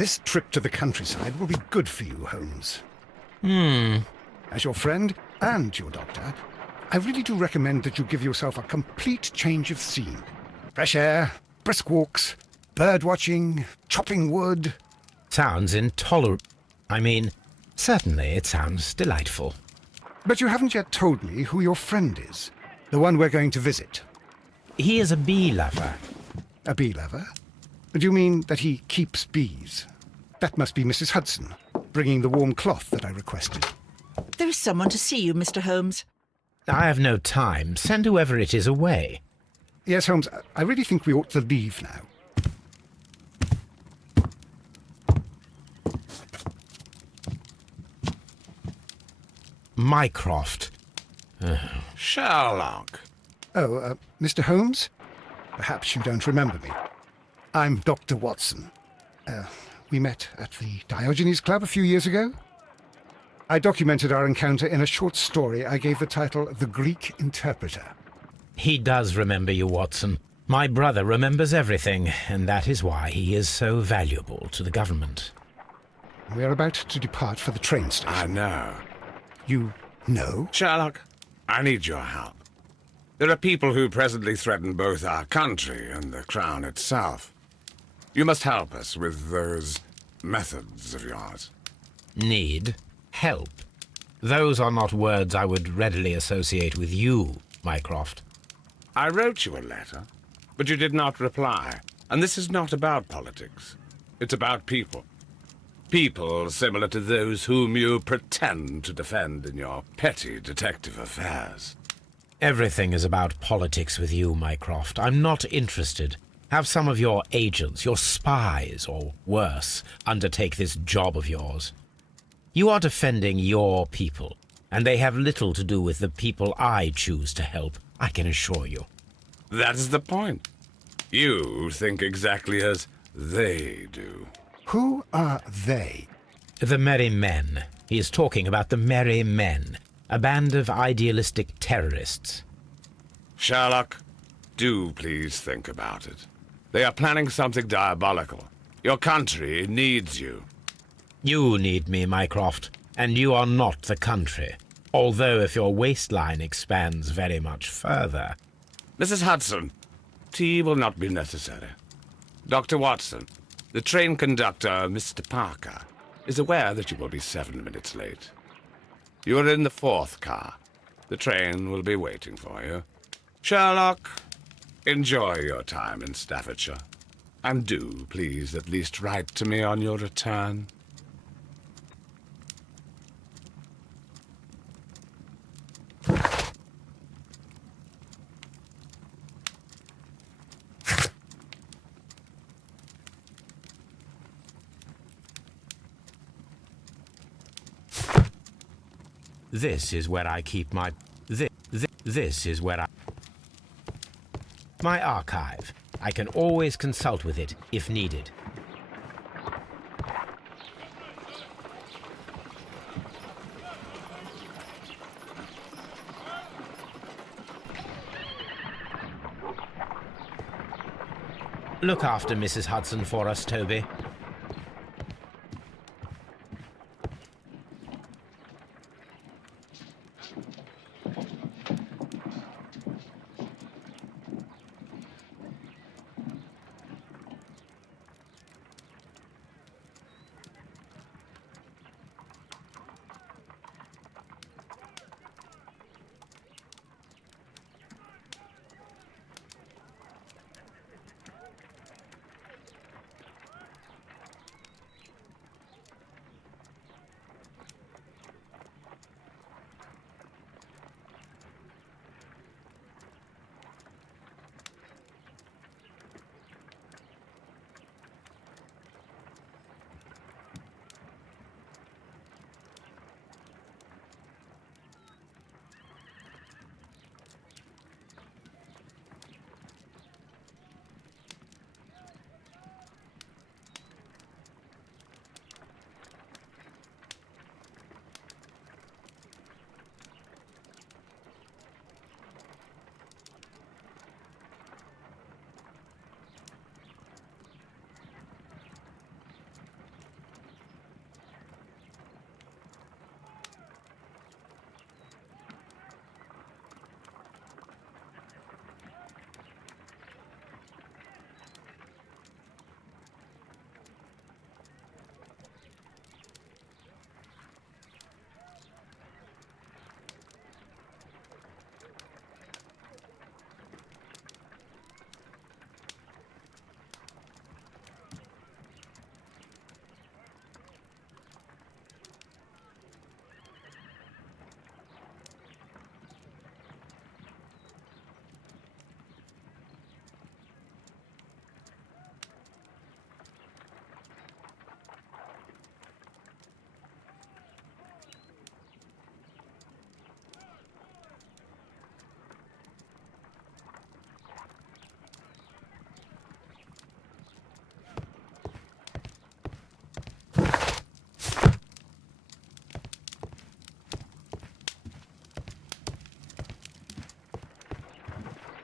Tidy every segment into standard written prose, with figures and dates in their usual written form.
This trip to the countryside will be good for you, Holmes. Hmm. As your friend and your doctor, I really do recommend that you give yourself a complete change of scene. Fresh air, brisk walks, bird watching, chopping wood. Sounds intolerable. I mean, certainly it sounds delightful. But you haven't yet told me who your friend is, the one we're going to visit. He is a bee lover. A bee lover? Do you mean that he keeps bees? That must be Mrs. Hudson, bringing the warm cloth that I requested. There is someone to see you, Mr. Holmes. I have no time. Send whoever it is away. Yes, Holmes, I really think we ought to leave now. Mycroft. Sherlock. Oh, Mr. Holmes? Perhaps you don't remember me. I'm Dr. Watson. We met at the Diogenes Club a few years ago. I documented our encounter in a short story I gave the title The Greek Interpreter. He does remember you, Watson. My brother remembers everything, and that is why he is so valuable to the government. We're about to depart for the train station. I know. You know? Sherlock, I need your help. There are people who presently threaten both our country and the Crown itself. You must help us with those methods of yours. Need help. Those are not words I would readily associate with you, Mycroft. I wrote you a letter, but you did not reply. And this is not about politics. It's about people. People similar to those whom you pretend to defend in your petty detective affairs. Everything is about politics with you, Mycroft. I'm not interested. Have some of your agents, your spies, or worse, undertake this job of yours. You are defending your people, and they have little to do with the people I choose to help, I can assure you. That is the point. You think exactly as they do. Who are they? The Merry Men. He is talking about the Merry Men, a band of idealistic terrorists. Sherlock, do please think about it. They are planning something diabolical. Your country needs you. You need me, Mycroft, and you are not the country. Although if your waistline expands very much further. Mrs. Hudson, tea will not be necessary. Dr. Watson, the train conductor, Mr. Parker, is aware that you will be 7 minutes late. You are in the 4th car. The train will be waiting for you. Sherlock, enjoy your time in Staffordshire. And do, please, at least write to me on your return. This is where I keep my... This is where I... My archive. I can always consult with it, if needed. Look after Mrs. Hudson for us, Toby.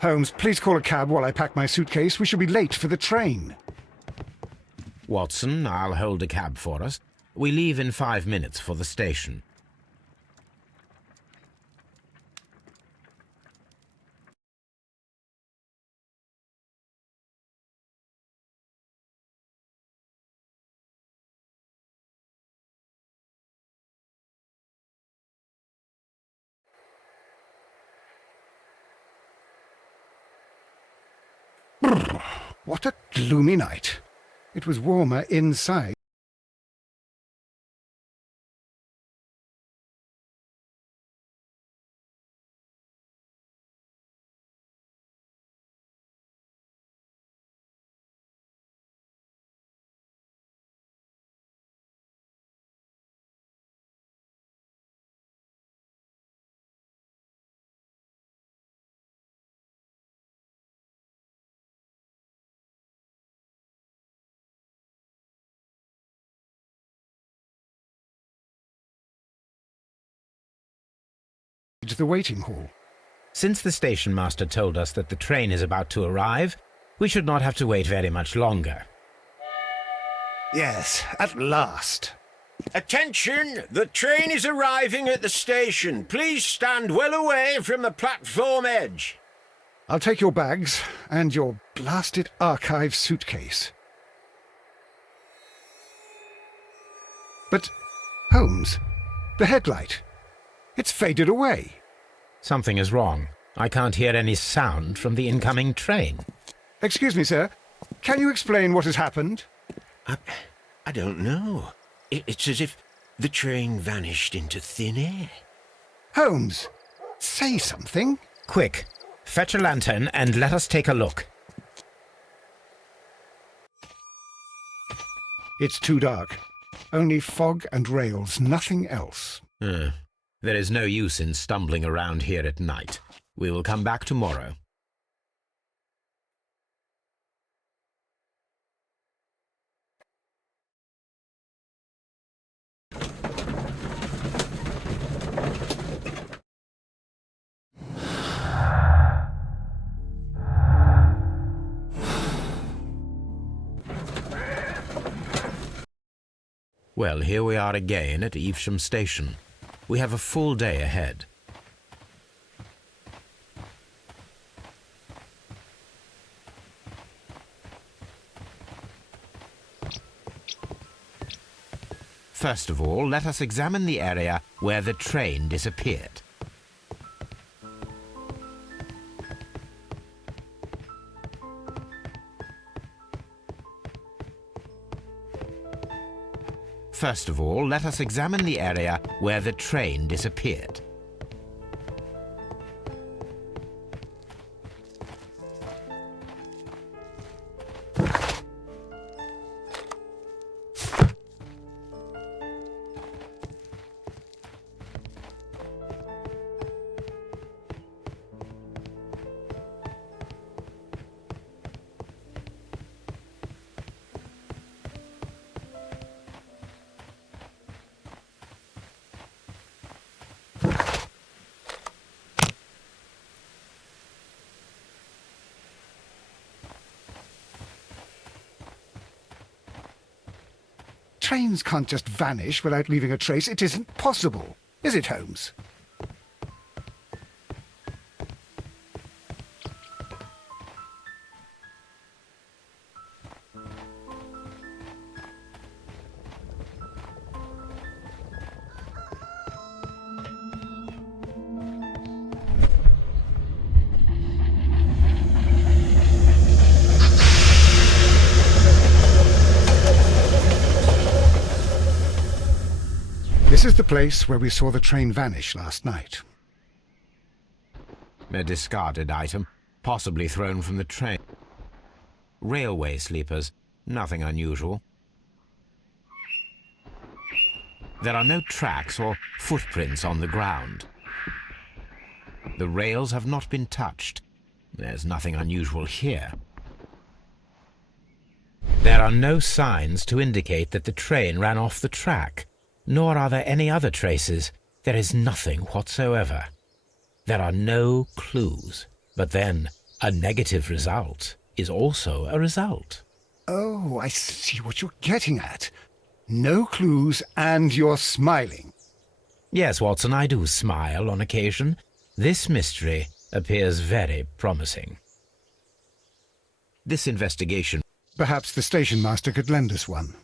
Holmes, please call a cab while I pack my suitcase. We shall be late for the train. Watson, I'll hold a cab for us. We leave in 5 minutes for the station. What a gloomy night. It was warmer inside. To the waiting hall. Since the station master told us that the train is about to arrive, we should not have to wait very much longer. Yes, at last. Attention! The train is arriving at the station. Please stand well away from the platform edge. I'll take your bags and your blasted archive suitcase. But, Holmes, the headlight. It's faded away. Something is wrong. I can't hear any sound from the incoming train. Excuse me, sir. Can you explain what has happened? I don't know. It's as if the train vanished into thin air. Holmes, say something. Quick, fetch a lantern and let us take a look. It's too dark. Only fog and rails, nothing else. There is no use in stumbling around here at night. We will come back tomorrow. Well, here we are again at Evesham Station. We have a full day ahead. First of all, let us examine the area where the train disappeared. First of all, let us examine the area where the train disappeared. Trains can't just vanish without leaving a trace. It isn't possible. Is it, Holmes? This is the place where we saw the train vanish last night. A discarded item, possibly thrown from the train. Railway sleepers, nothing unusual. There are no tracks or footprints on the ground. The rails have not been touched. There's nothing unusual here. There are no signs to indicate that the train ran off the track, nor are there any other traces. There is nothing whatsoever. There are no clues. But then, A negative result is also a result. Oh, I see what you're getting at. No clues and you're smiling. Yes, Watson, I do smile on occasion. This mystery appears very promising. This investigation... Perhaps the station master could lend us one.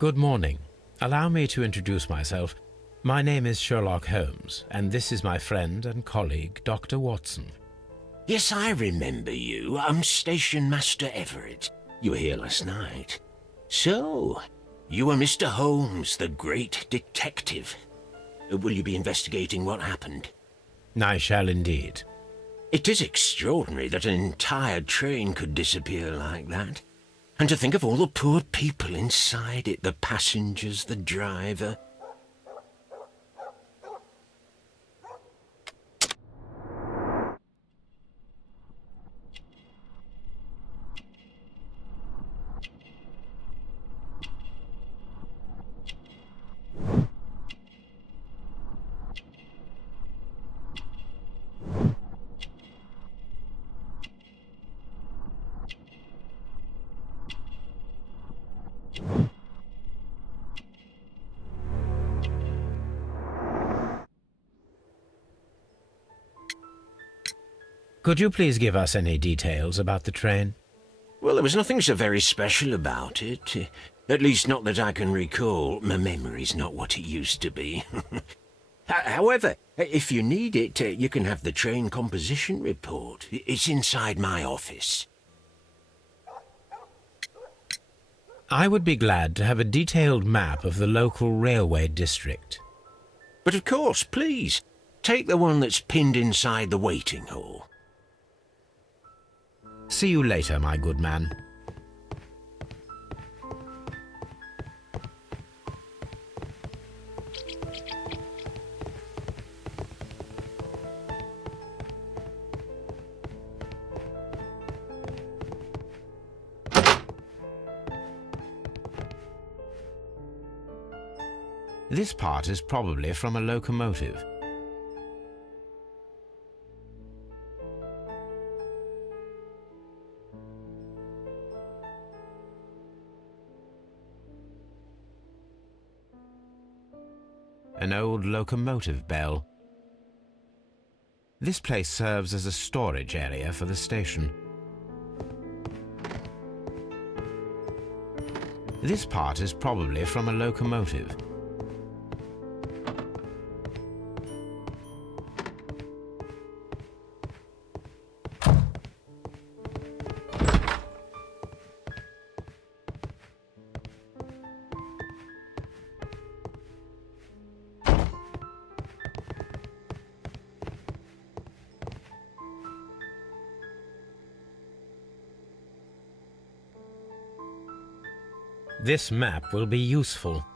Good morning. Allow me to introduce myself. My name is Sherlock Holmes, and this is my friend and colleague, Dr. Watson. Yes, I remember you. I'm Station Master Everett. You were here last night. So, you are Mr. Holmes, the great detective. Will you be investigating what happened? I shall indeed. It is extraordinary that an entire train could disappear like that. And to think of all the poor people inside it, the passengers, the driver. Could you please give us any details about the train? Well, there was nothing so very special about it. At least not that I can recall. My memory's not what it used to be. However, if you need it, you can have the train composition report. It's inside my office. I would be glad to have a detailed map of the local railway district. But of course, please, take the one that's pinned inside the waiting hall. See you later, my good man. This part is probably from a locomotive. An old locomotive bell. This place serves as a storage area for the station. This part is probably from a locomotive. This map will be useful.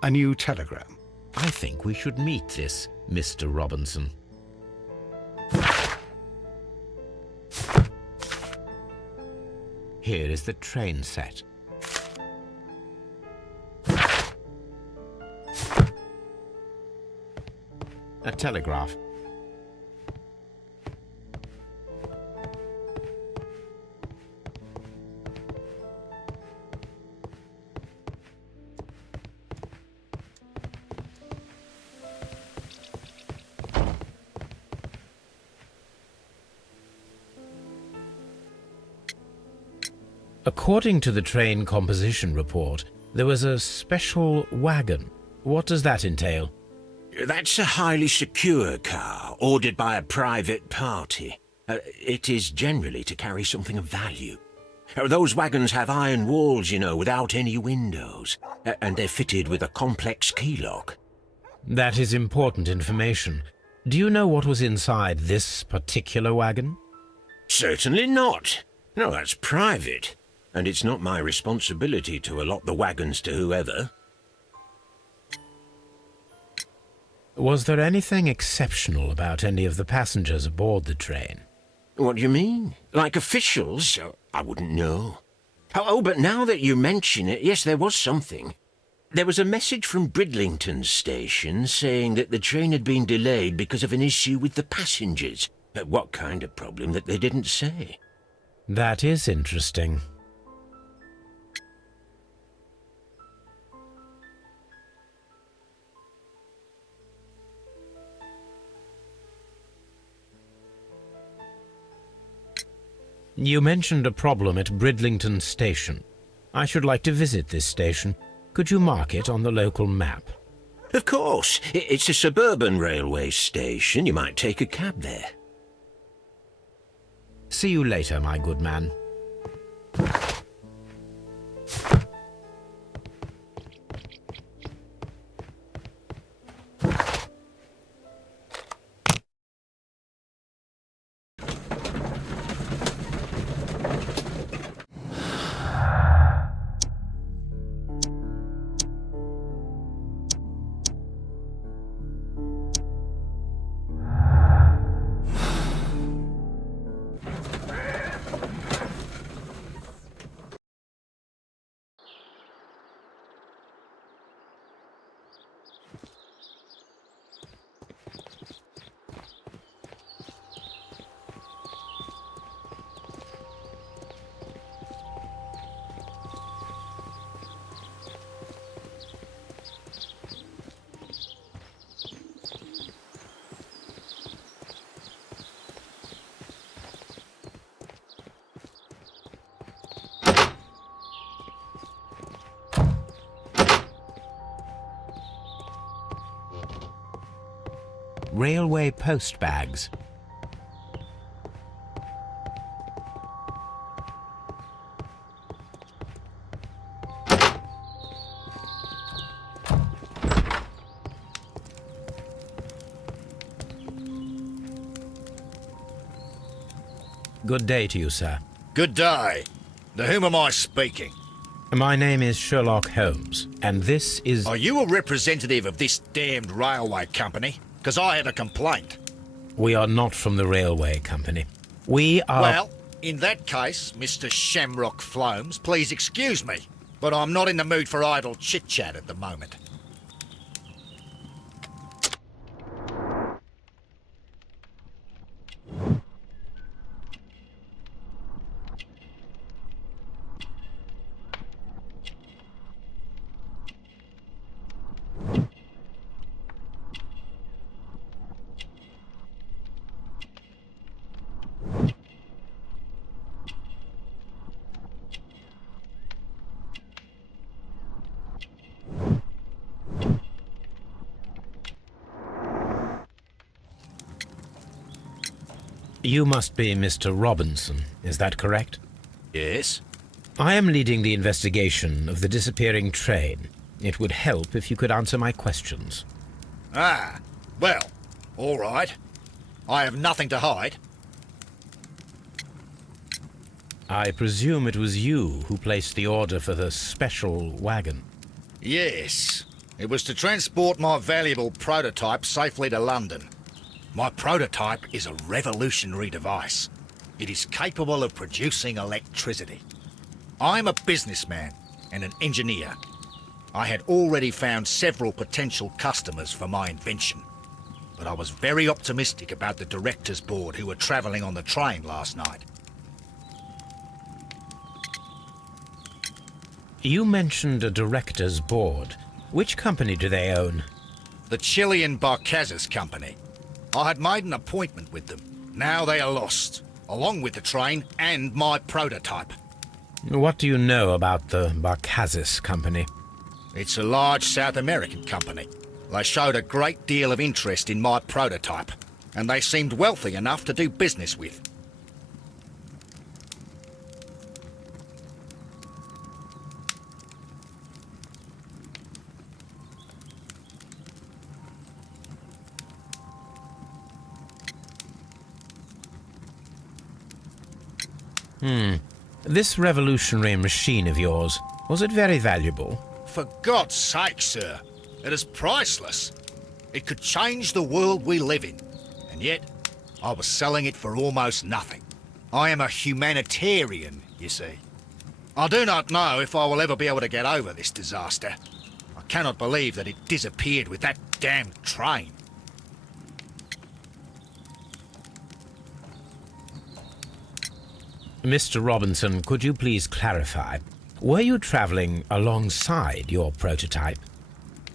A new telegram. I think we should meet this Mr. Robinson. Here is the train set. A telegraph. According to the train composition report, there was a special wagon. What does that entail? That's a highly secure car, ordered by a private party. It is generally to carry something of value. Those wagons have iron walls, you know, without any windows, and they're fitted with a complex key lock. That is important information. Do you know what was inside this particular wagon? Certainly not. No, that's private, and it's not my responsibility to allot the wagons to whoever. Was there anything exceptional about any of the passengers aboard the train? What do you mean? Like officials? I wouldn't know. Oh, but now that you mention it, yes, there was something. There was a message from Bridlington station saying that the train had been delayed because of an issue with the passengers. What kind of problem that they didn't say? That is interesting. You mentioned a problem at Bridlington Station. I should like to visit this station. Could you mark it on the local map? Of course. It's a suburban railway station. You might take a cab there. See you later, my good man. Railway post bags. Good day to you, sir. Good day. To whom am I speaking? My name is Sherlock Holmes, and this is... Are you a representative of this damned railway company? Because I have a complaint. We are not from the railway company. We are... Well, in that case, Mr. Shamrock Flomes, please excuse me, but I'm not in the mood for idle chit-chat at the moment. You must be Mr. Robinson, is that correct? Yes? I am leading the investigation of the disappearing train. It would help if you could answer my questions. Ah, well, all right. I have nothing to hide. I presume it was you who placed the order for the special wagon. Yes. It was to transport my valuable prototype safely to London. My prototype is a revolutionary device. It is capable of producing electricity. I'm a businessman and an engineer. I had already found several potential customers for my invention, but I was very optimistic about the directors' board who were travelling on the train last night. You mentioned a director's board. Which company do they own? The Chilean Barcazas Company. I had made an appointment with them. Now they are lost, along with the train and my prototype. What do you know about the Barkazis Company? It's a large South American company. They showed a great deal of interest in my prototype, and they seemed wealthy enough to do business with. This revolutionary machine of yours, was it very valuable? For God's sake, sir, it is priceless. It could change the world we live in, and yet I was selling it for almost nothing. I am a humanitarian, you see. I do not know if I will ever be able to get over this disaster. I cannot believe that it disappeared with that damn train. Mr. Robinson, could you please clarify? Were you travelling alongside your prototype?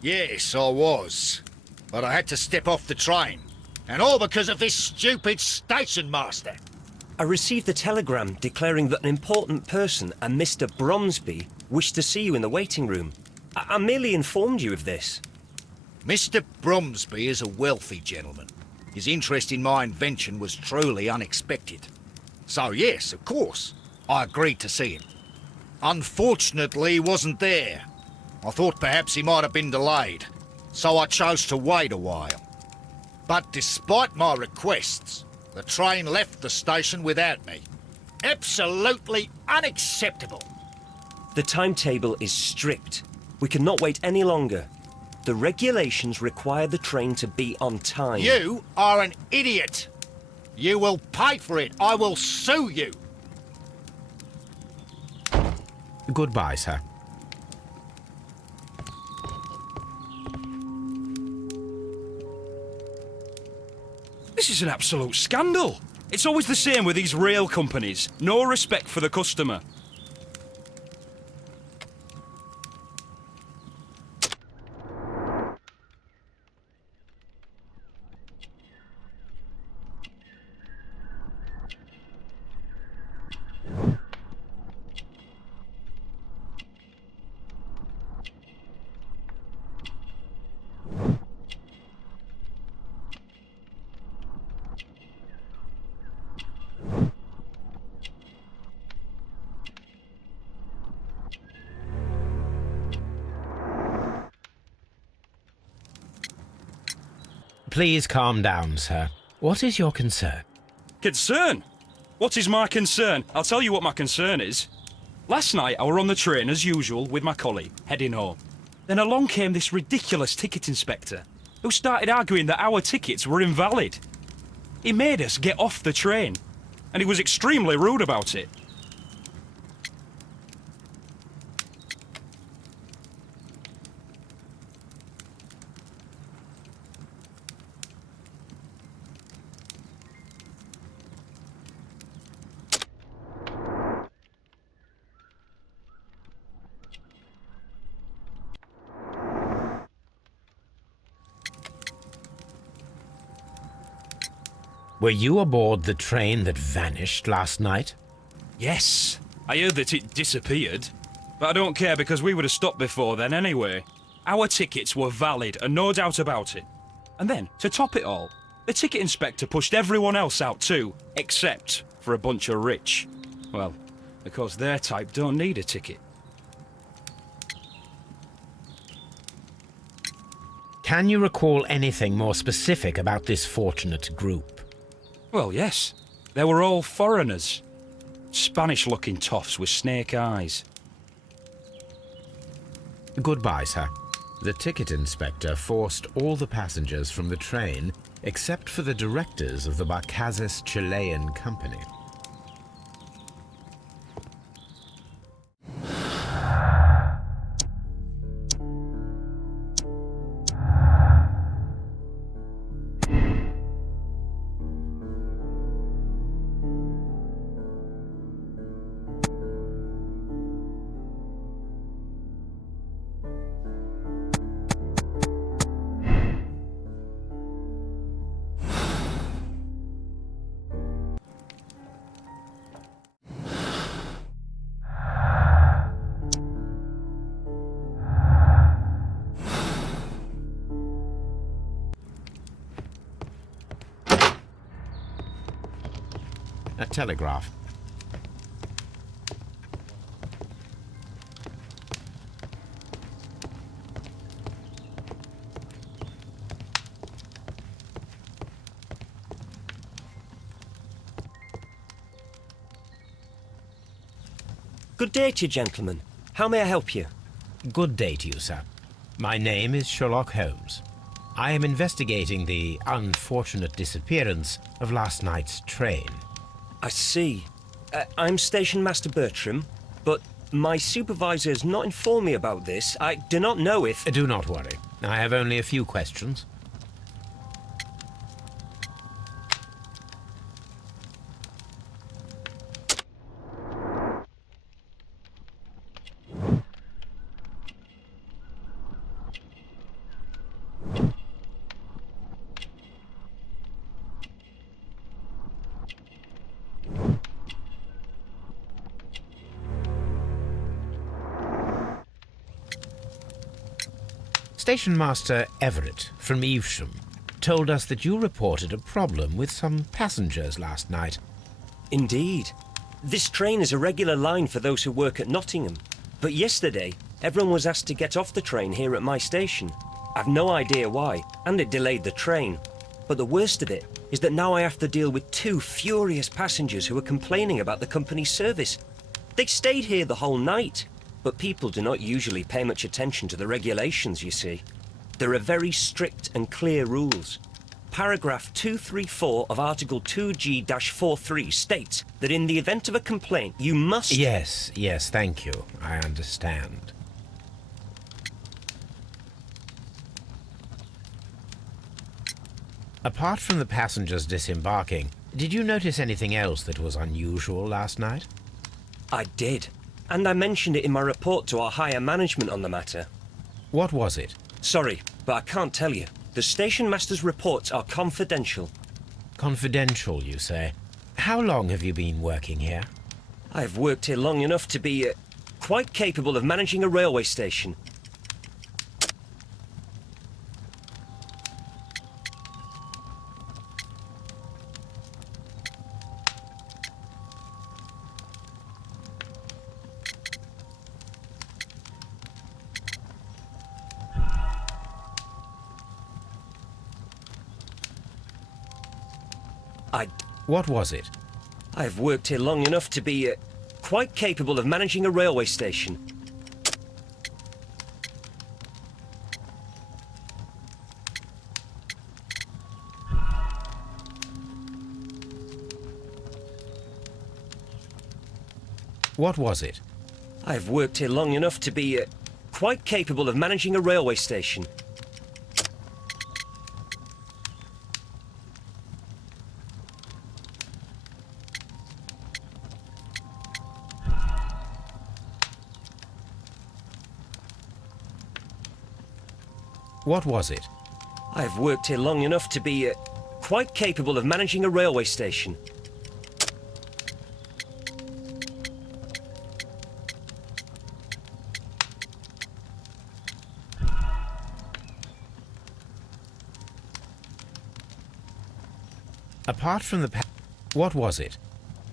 Yes, I was. But I had to step off the train. And all because of this stupid station master. I received a telegram declaring that an important person, a Mr. Bromsby, wished to see you in the waiting room. I merely informed you of this. Mr. Bromsby is a wealthy gentleman. His interest in my invention was truly unexpected. So yes, of course, I agreed to see him. Unfortunately, he wasn't there. I thought perhaps he might have been delayed, so I chose to wait a while. But despite my requests, the train left the station without me. Absolutely unacceptable. The timetable is strict. We cannot wait any longer. The regulations require the train to be on time. You are an idiot. You will pay for it. I will sue you. Goodbye, sir. This is an absolute scandal. It's always the same with these rail companies. No respect for the customer. Please calm down, sir. What is your concern? Concern? What is my concern? I'll tell you what my concern is. Last night I were on the train as usual with my colleague, heading home. Then along came this ridiculous ticket inspector, who started arguing that our tickets were invalid. He made us get off the train, and he was extremely rude about it. Were you aboard the train that vanished last night? Yes, I heard that it disappeared. But I don't care because we would have stopped before then anyway. Our tickets were valid and no doubt about it. And then, to top it all, the ticket inspector pushed everyone else out too, except for a bunch of rich. Well, because their type don't need a ticket. Can you recall anything more specific about this fortunate group? Well, yes. They were all foreigners. Spanish-looking toffs with snake eyes. Goodbye, sir. The ticket inspector forced all the passengers from the train except for the directors of the Barkazis Chilean company. A telegraph. Good day to you, gentlemen. How may I help you? Good day to you, sir. My name is Sherlock Holmes. I am investigating the unfortunate disappearance of last night's train. I see. I'm Station Master Bertram, but my supervisor has not informed me about this. I do not know if... Do not worry. I have only a few questions. Station Master Everett from Evesham told us that you reported a problem with some passengers last night. Indeed. This train is a regular line for those who work at Nottingham. But yesterday, everyone was asked to get off the train here at my station. I've no idea why, and it delayed the train. But the worst of it is that now I have to deal with 2 furious passengers who are complaining about the company's service. They stayed here the whole night. But people do not usually pay much attention to the regulations, you see. There are very strict and clear rules. Paragraph 234 of Article 2G-43 states that in the event of a complaint, you must... Yes, thank you. I understand. Apart from the passengers disembarking, did you notice anything else that was unusual last night? I did. And I mentioned it in my report to our higher management on the matter. What was it? Sorry, but I can't tell you. The station master's reports are confidential. Confidential, you say? How long have you been working here? I've worked here long enough to be quite capable of managing a railway station. What was it? I've worked here long enough to be quite capable of managing a railway station. What was it? I've worked here long enough to be quite capable of managing a railway station. What was it? I've worked here long enough to be quite capable of managing a railway station. Apart from the what was it?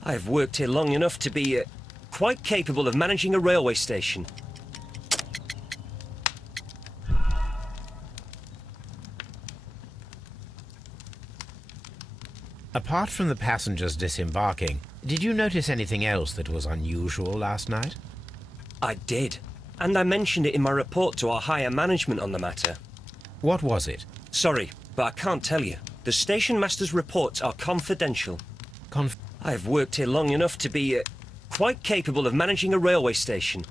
I've worked here long enough to be quite capable of managing a railway station. Apart from the passengers disembarking, did you notice anything else that was unusual last night? I did. And I mentioned it in my report to our higher management on the matter. What was it? Sorry, but I can't tell you. The station master's reports are confidential. I've worked here long enough to be quite capable of managing a railway station.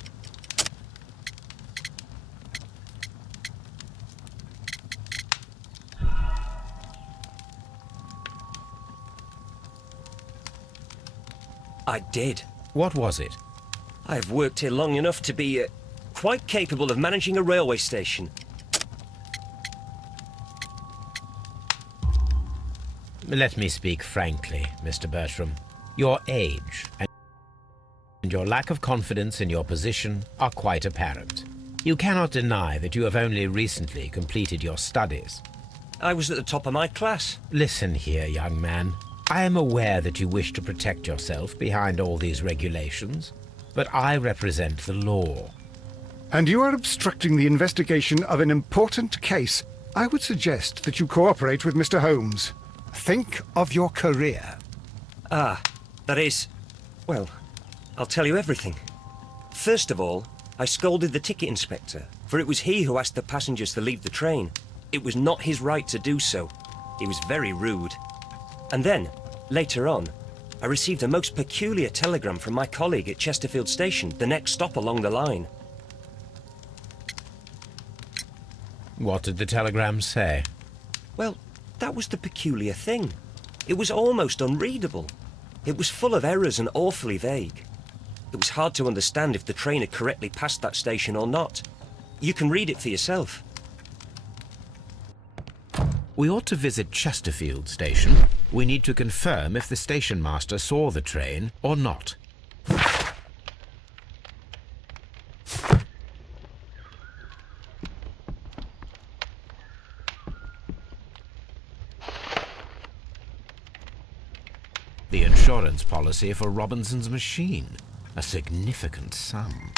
I did. What was it? I've worked here long enough to be quite capable of managing a railway station. Let me speak frankly, Mr. Bertram. Your age and your lack of confidence in your position are quite apparent. You cannot deny that you have only recently completed your studies. I was at the top of my class. Listen here, young man. I am aware that you wish to protect yourself behind all these regulations, but I represent the law. And you are obstructing the investigation of an important case. I would suggest that you cooperate with Mr. Holmes. Think of your career. Ah, that is... well, I'll tell you everything. First of all, I scolded the ticket inspector, for it was he who asked the passengers to leave the train. It was not his right to do so. He was very rude. And then, later on, I received a most peculiar telegram from my colleague at Chesterfield Station, the next stop along the line. What did the telegram say? Well, that was the peculiar thing. It was almost unreadable. It was full of errors and awfully vague. It was hard to understand if the train had correctly passed that station or not. You can read it for yourself. We ought to visit Chesterfield Station. We need to confirm if the station master saw the train or not. The insurance policy for Robinson's machine. A significant sum.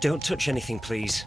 Don't touch anything, please.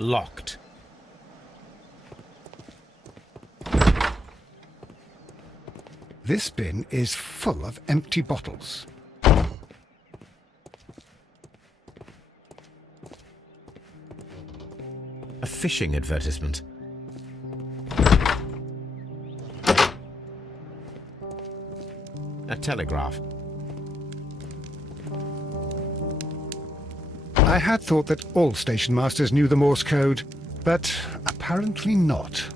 Locked. This bin is full of empty bottles. A fishing advertisement. A telegraph. I had thought that all station masters knew the Morse code, but apparently not.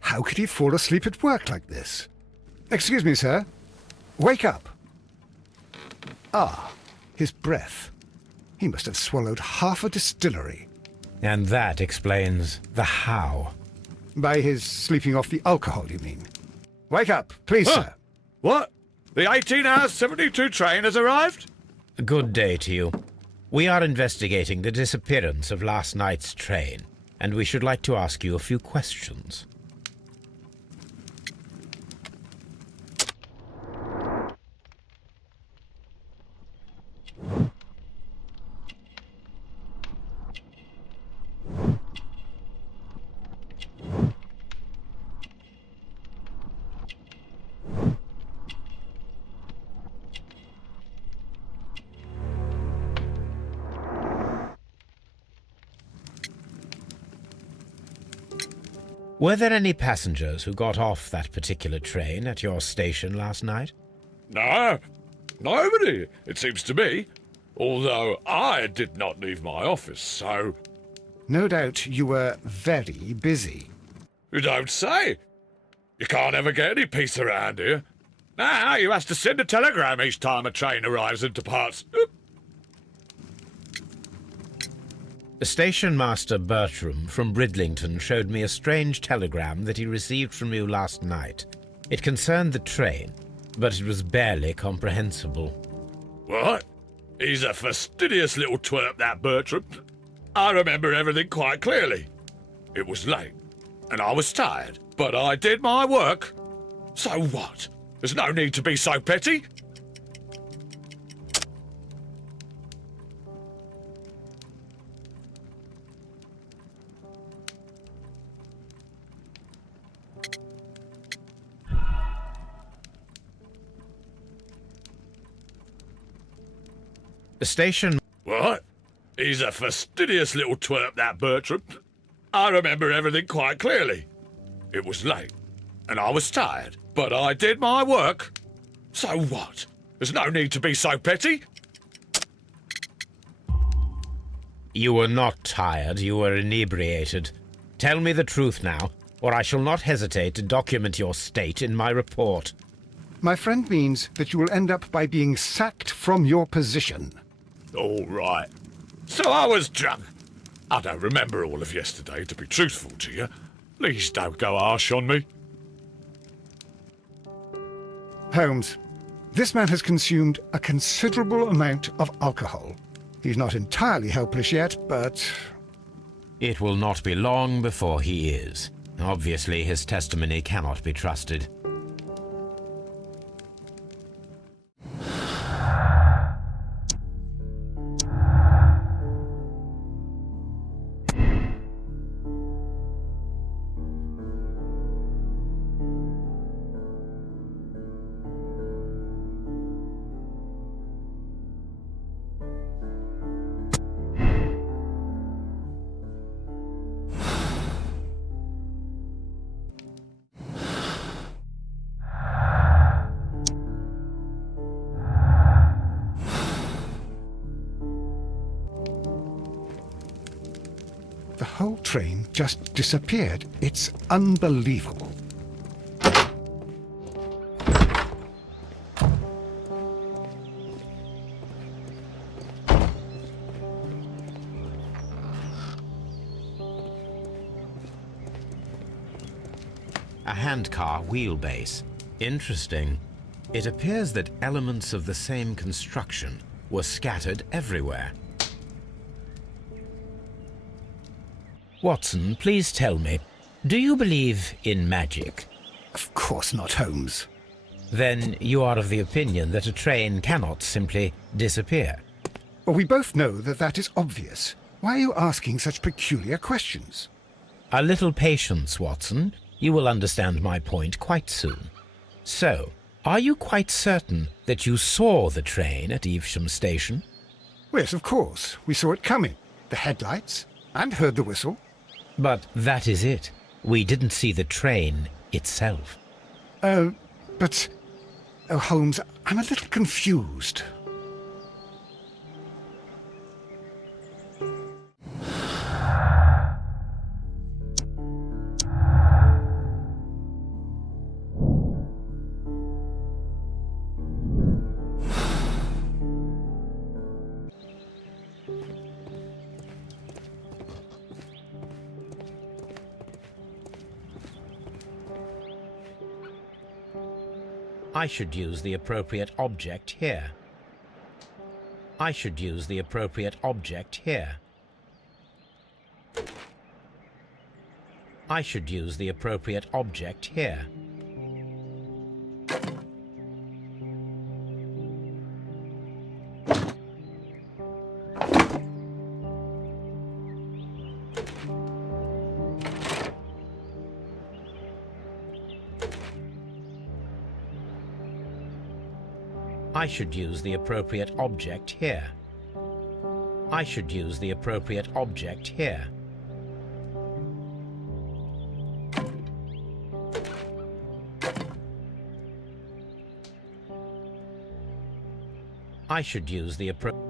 How could he fall asleep at work like this? Excuse me, sir. Wake up! Ah, his breath. He must have swallowed half a distillery. And that explains the how. By his sleeping off the alcohol, you mean? Wake up, please, sir. What? The 18-hour 72 train has arrived? Good day to you. We are investigating the disappearance of last night's train, and we should like to ask you a few questions. Were there any passengers who got off that particular train at your station last night? No, nobody, it seems to me. Although I did not leave my office, so... No doubt you were very busy. You don't say. You can't ever get any peace around here. Now you have to send a telegram each time a train arrives and departs. Station Master Bertram from Bridlington showed me a strange telegram that he received from you last night. It concerned the train, but it was barely comprehensible. What? He's a fastidious little twerp, that Bertram. I remember everything quite clearly. It was late, and I was tired, but I did my work. So what? There's no need to be so petty. The station... What? He's a fastidious little twerp, that Bertram. I remember everything quite clearly. It was late, and I was tired, but I did my work. So what? There's no need to be so petty. You were not tired, you were inebriated. Tell me the truth now, or I shall not hesitate to document your state in my report. My friend means that you will end up by being sacked from your position. All right. So I was drunk. I don't remember all of yesterday, to be truthful to you. Please don't go harsh on me. Holmes, this man has consumed a considerable amount of alcohol. He's not entirely helpless yet, but... It will not be long before he is. Obviously, his testimony cannot be trusted. The whole train just disappeared. It's unbelievable. A handcar wheelbase. Interesting. It appears that elements of the same construction were scattered everywhere. Watson, please tell me, do you believe in magic? Of course not, Holmes. Then you are of the opinion that a train cannot simply disappear. Well, we both know that that is obvious. Why are you asking such peculiar questions? A little patience, Watson. You will understand my point quite soon. So, are you quite certain that you saw the train at Evesham Station? Yes, of course. We saw it coming. The headlights, and heard the whistle. But that is it. We didn't see the train itself. But... Oh, Holmes, I'm a little confused. I should use the appropriate object here. I should use the appropriate object here. I should use the appropriate object here. I should use the appropriate object here. I should use the appropriate object here. I should use the appropriate...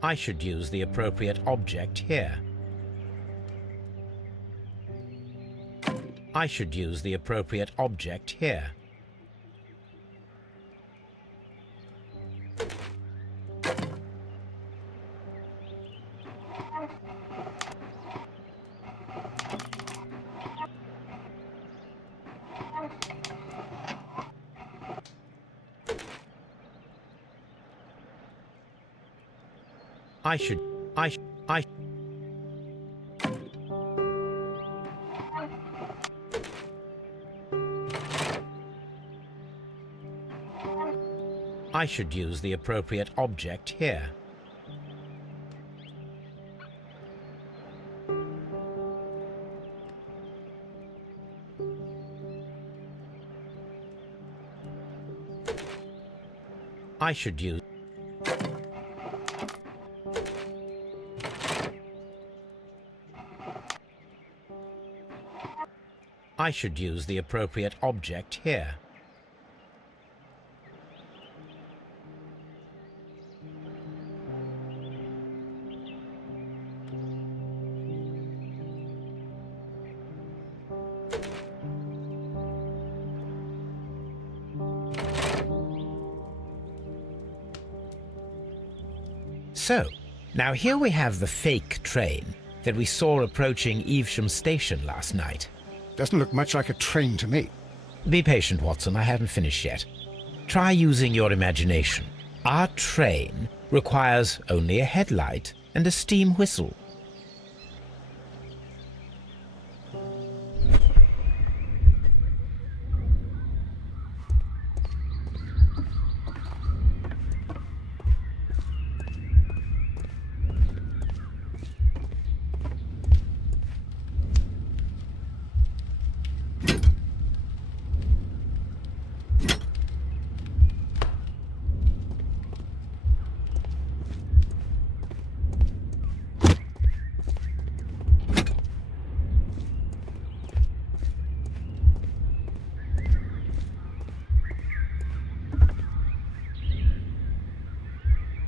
I should use the appropriate object here. I should use the appropriate object here. I should use the appropriate object here. I should use... I should use the appropriate object here. So, now here we have the fake train that we saw approaching Evesham Station last night. Doesn't look much like a train to me. Be patient, Watson, I haven't finished yet. Try using your imagination. Our train requires only a headlight and a steam whistle.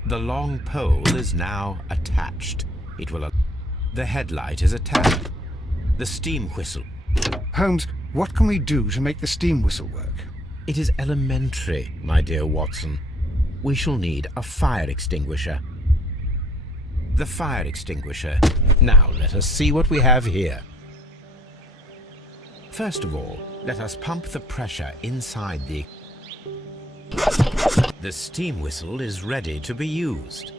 The long pole is now attached. It will... The headlight is attached. The steam whistle. Holmes, what can we do to make the steam whistle work? It is elementary, my dear Watson. We shall need a fire extinguisher. The fire extinguisher. Now let us see what we have here. First of all, let us pump the pressure inside the... The steam whistle is ready to be used.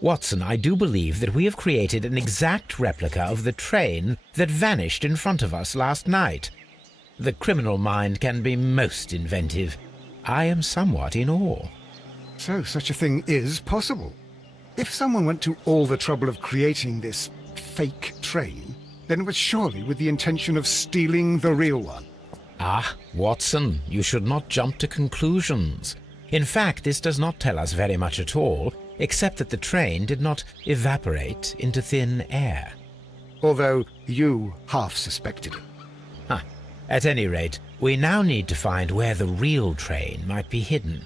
Watson, I do believe that we have created an exact replica of the train that vanished in front of us last night. The criminal mind can be most inventive. I am somewhat in awe. So such a thing is possible. If someone went to all the trouble of creating this fake train, then it was surely with the intention of stealing the real one. Ah, Watson, you should not jump to conclusions. In fact, this does not tell us very much at all, except that the train did not evaporate into thin air. Although you half suspected it. At any rate, we now need to find where the real train might be hidden.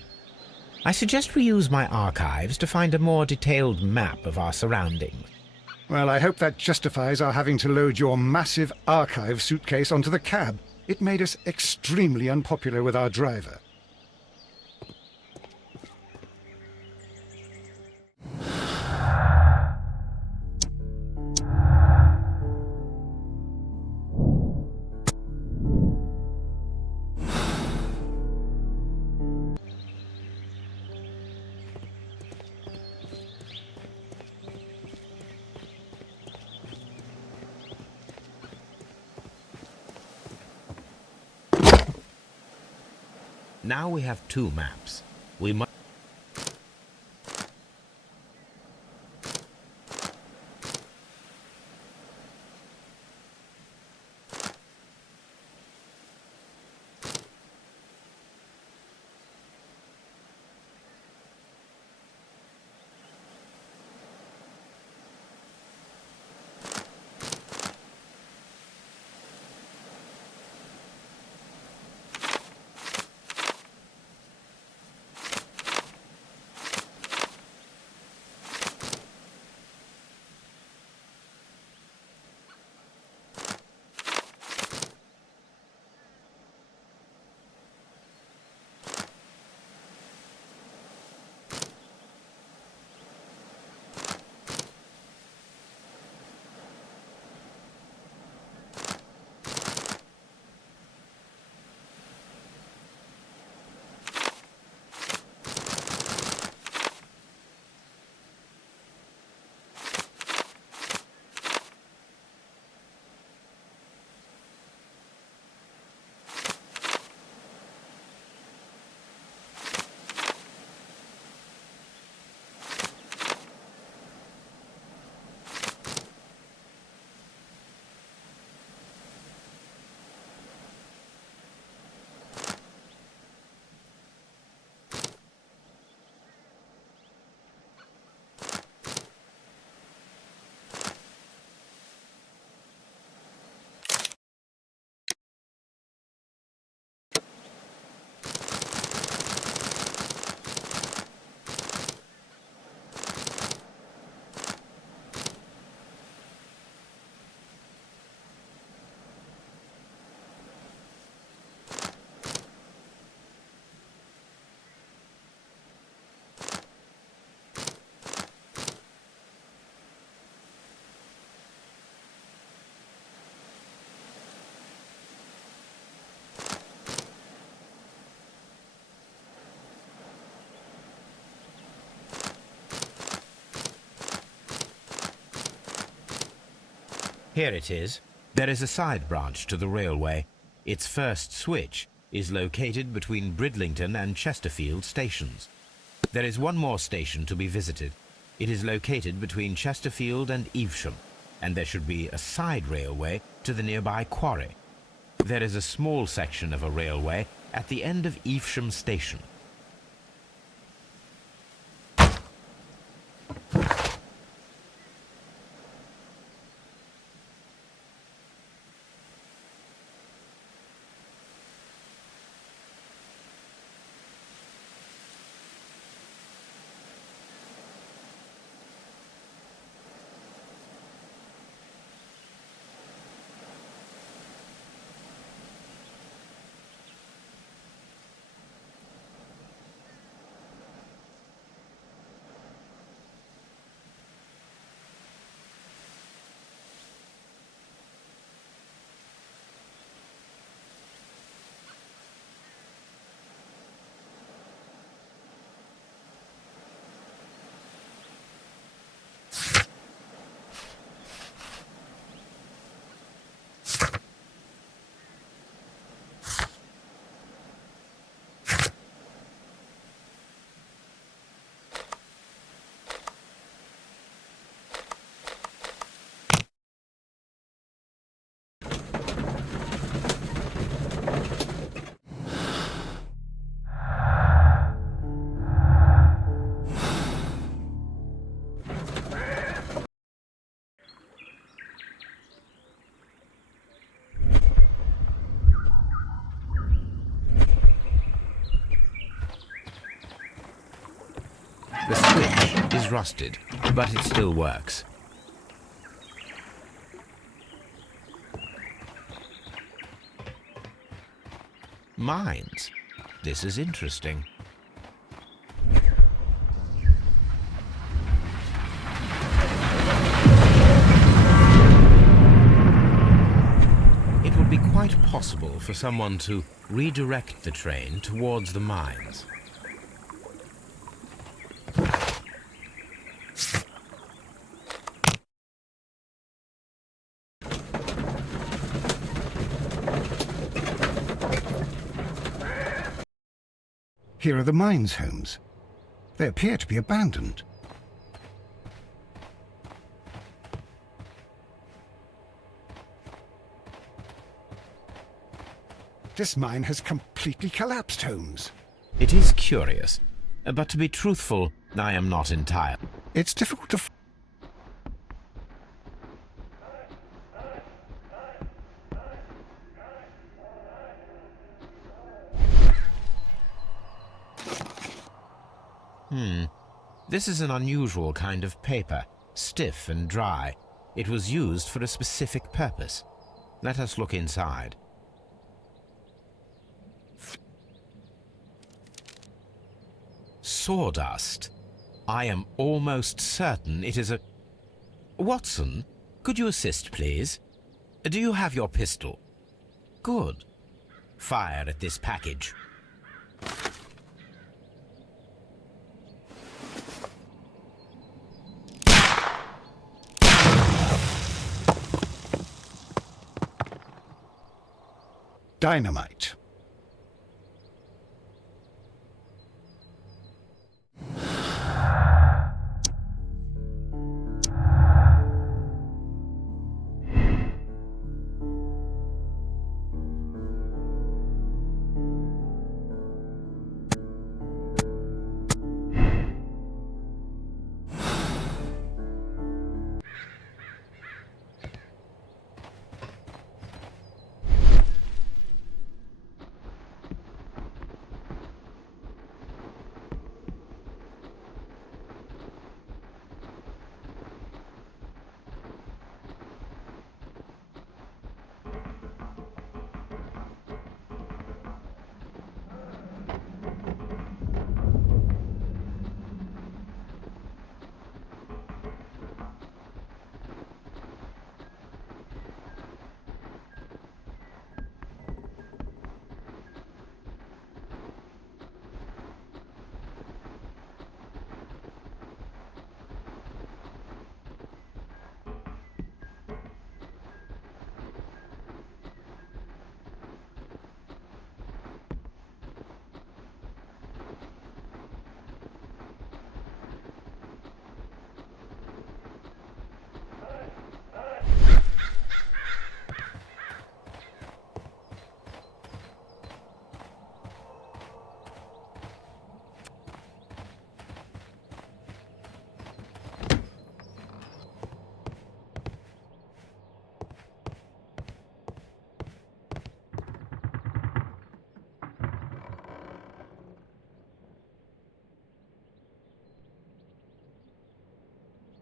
I suggest we use my archives to find a more detailed map of our surroundings. Well, I hope that justifies our having to load your massive archive suitcase onto the cab. It made us extremely unpopular with our driver. Now we have two maps. We must... Here it is. There is a side branch to the railway. Its first switch is located between Bridlington and Chesterfield stations. There is one more station to be visited. It is located between Chesterfield and Evesham, and there should be a side railway to the nearby quarry. There is a small section of a railway at the end of Evesham station. The switch is rusted, but it still works. Mines. This is interesting. It would be quite possible for someone to redirect the train towards the mines. Here are the mines, Holmes. They appear to be abandoned. This mine has completely collapsed, Holmes. It is curious, but to be truthful, I am not entire. It's difficult to... This is an unusual kind of paper, stiff and dry. It was used for a specific purpose. Let us look inside. Sawdust. I am almost certain it is a... Watson, could you assist, please? Do you have your pistol? Good. Fire at this package. Dynamite.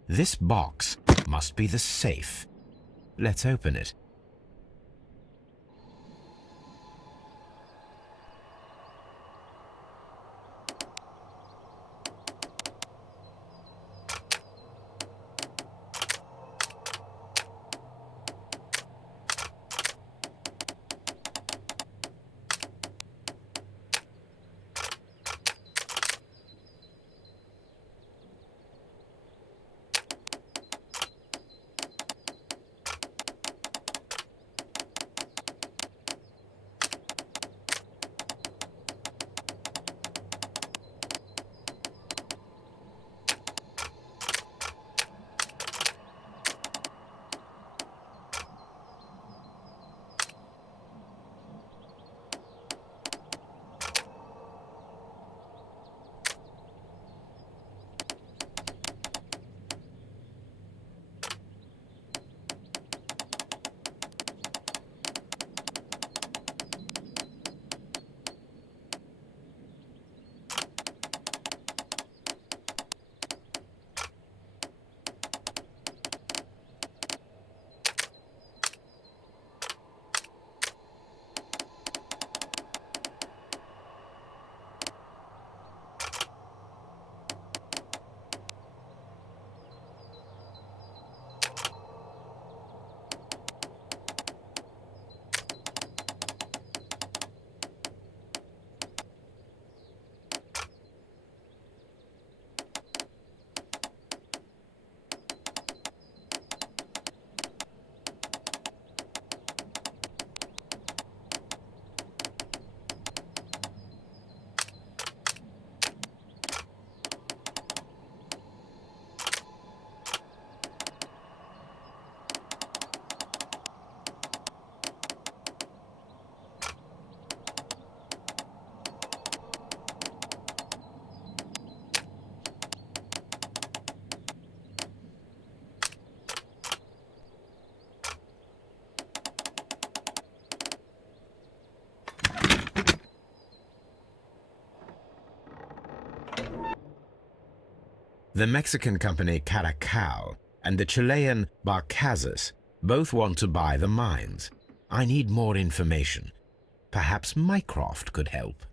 This box must be the safe. Let's open it. The Mexican company Caracal and the Chilean Barcazas both want to buy the mines. I need more information. Perhaps Mycroft could help.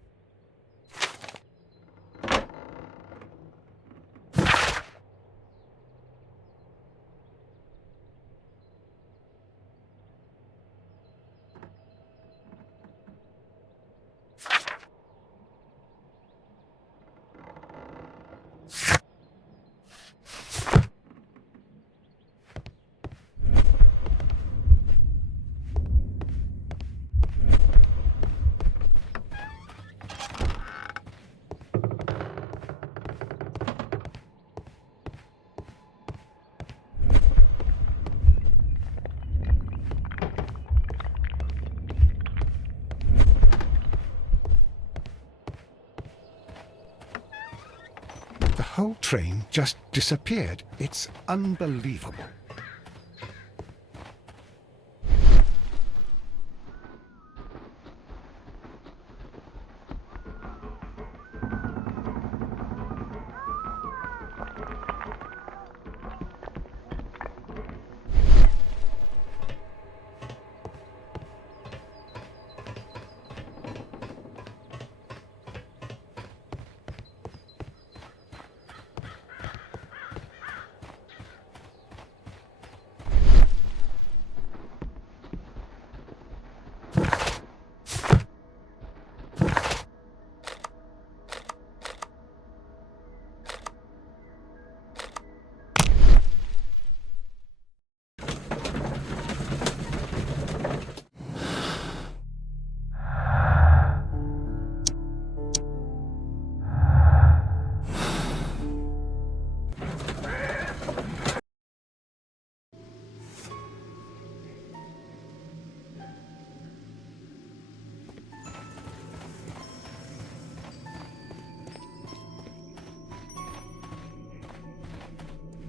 The whole train just disappeared. It's unbelievable.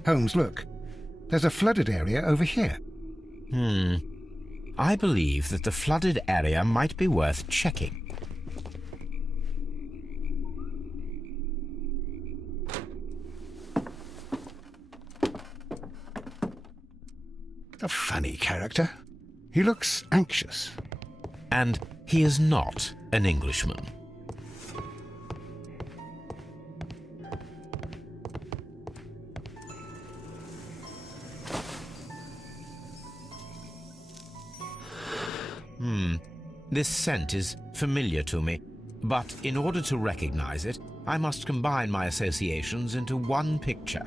Holmes, look. There's a flooded area over here. I believe that the flooded area might be worth checking. A funny character. He looks anxious. And he is not an Englishman. This scent is familiar to me, but in order to recognize it, I must combine my associations into one picture.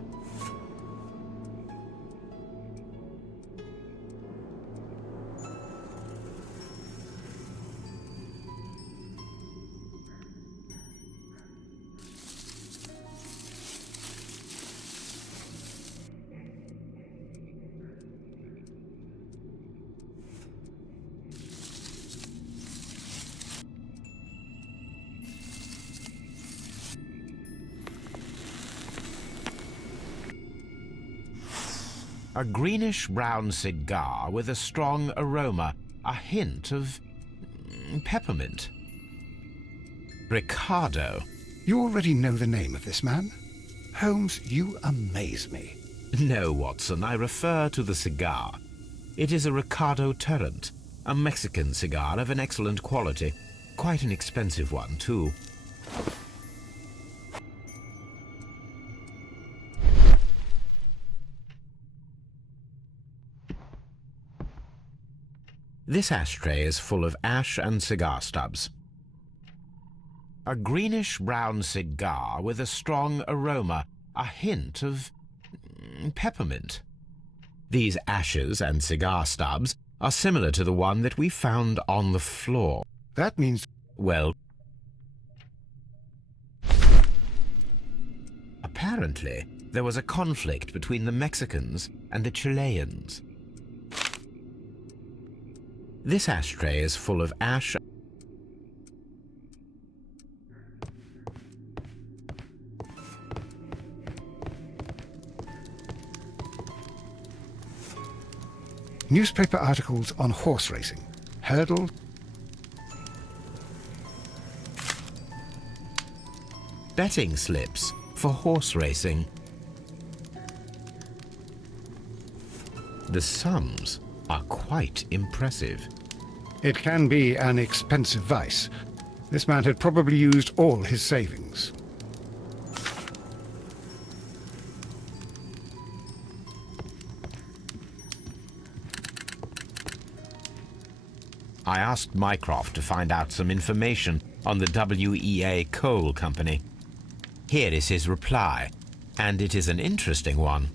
A greenish-brown cigar with a strong aroma, a hint of peppermint. Ricardo. You already know the name of this man? Holmes, you amaze me. No, Watson, I refer to the cigar. It is a Ricardo Turrent, a Mexican cigar of an excellent quality. Quite an expensive one, too. This ashtray is full of ash and cigar stubs. A greenish-brown cigar with a strong aroma, a hint of peppermint. These ashes and cigar stubs are similar to the one that we found on the floor. That means... Well, apparently there was a conflict between the Mexicans and the Chileans. This ashtray is full of ash. Newspaper articles on horse racing, hurdle, Betting slips for horse racing. The sums are quite impressive. It can be an expensive vice. This man had probably used all his savings. I asked Mycroft to find out some information on the WEA Coal Company. Here is his reply, and it is an interesting one.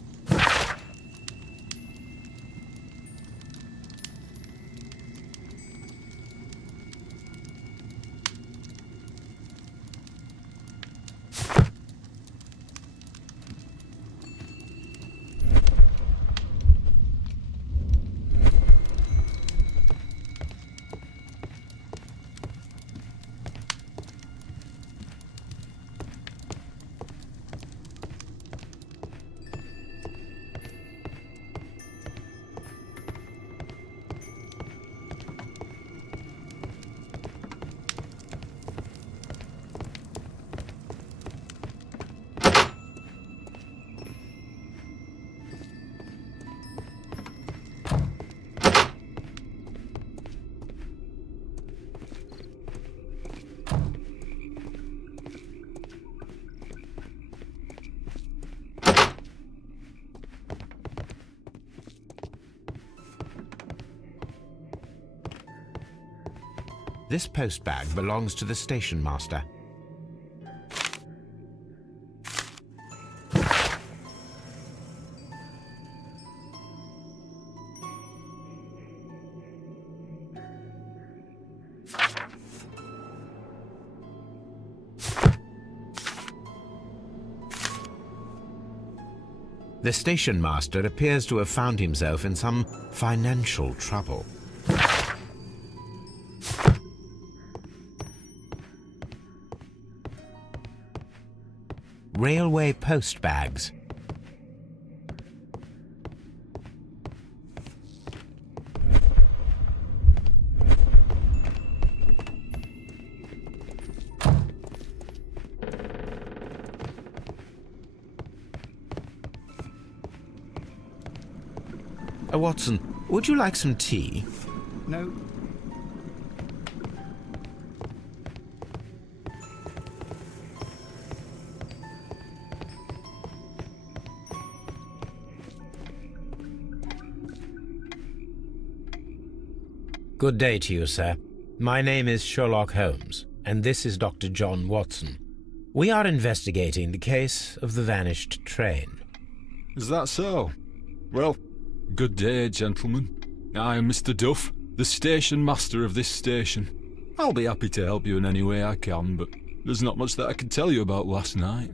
This postbag belongs to the station master. The station master appears to have found himself in some financial trouble. Railway postbags. Watson, would you like some tea? No. Good day to you, sir. My name is Sherlock Holmes, and this is Dr. John Watson. We are investigating the case of the vanished train. Is that so? Well, good day, gentlemen. I am Mr. Duff, the station master of this station. I'll be happy to help you in any way I can, but there's not much that I can tell you about last night.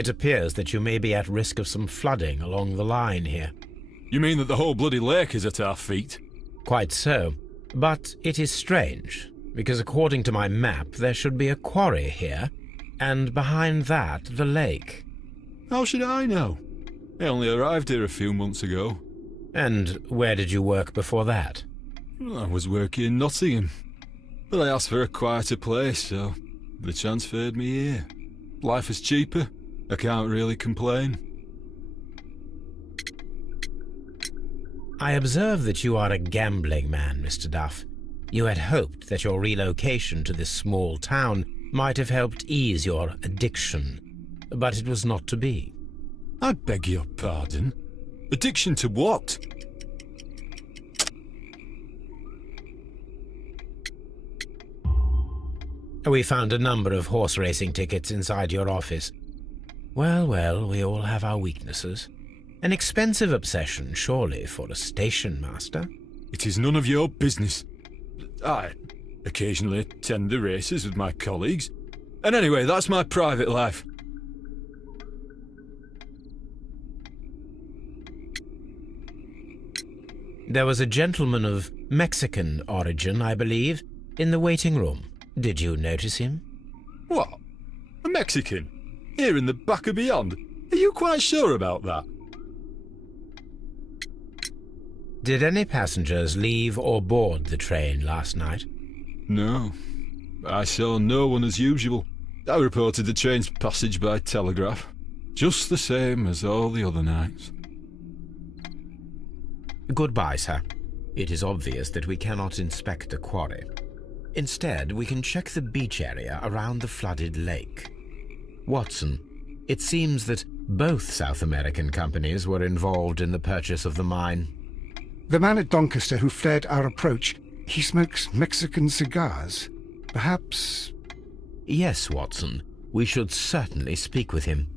It appears that you may be at risk of some flooding along the line here. You mean that the whole bloody lake is at our feet? Quite so. But it is strange, because according to my map there should be a quarry here, and behind that the lake. How should I know? I only arrived here a few months ago. And where did you work before that? I was working in Nottingham, but I asked for a quieter place, so they transferred me here. Life is cheaper. I can't really complain. I observe that you are a gambling man, Mr. Duff. You had hoped that your relocation to this small town might have helped ease your addiction, but it was not to be. I beg your pardon? Addiction to what? We found a number of horse racing tickets inside your office. Well, well, we all have our weaknesses. An expensive obsession, surely, for a station master. It is none of your business. I occasionally attend the races with my colleagues. And anyway, that's my private life. There was a gentleman of Mexican origin, I believe, in the waiting room. Did you notice him? What? A Mexican? Here in the back of beyond? Are you quite sure about that? Did any passengers leave or board the train last night? No. I saw no one as usual. I reported the train's passage by telegraph. Just the same as all the other nights. Goodbye, sir. It is obvious that we cannot inspect the quarry. Instead, we can check the beach area around the flooded lake. Watson, it seems that both South American companies were involved in the purchase of the mine. The man at Doncaster who fled our approach, he smokes Mexican cigars. Perhaps... Yes, Watson. We should certainly speak with him.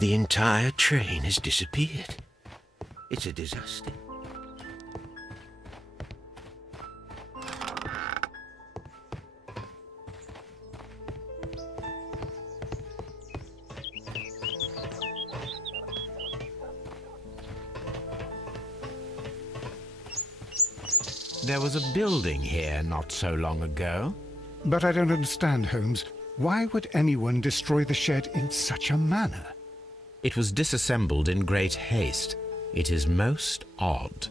The entire train has disappeared. It's a disaster. There was a building here not so long ago. But I don't understand, Holmes. Why would anyone destroy the shed in such a manner? It was disassembled in great haste. It is most odd.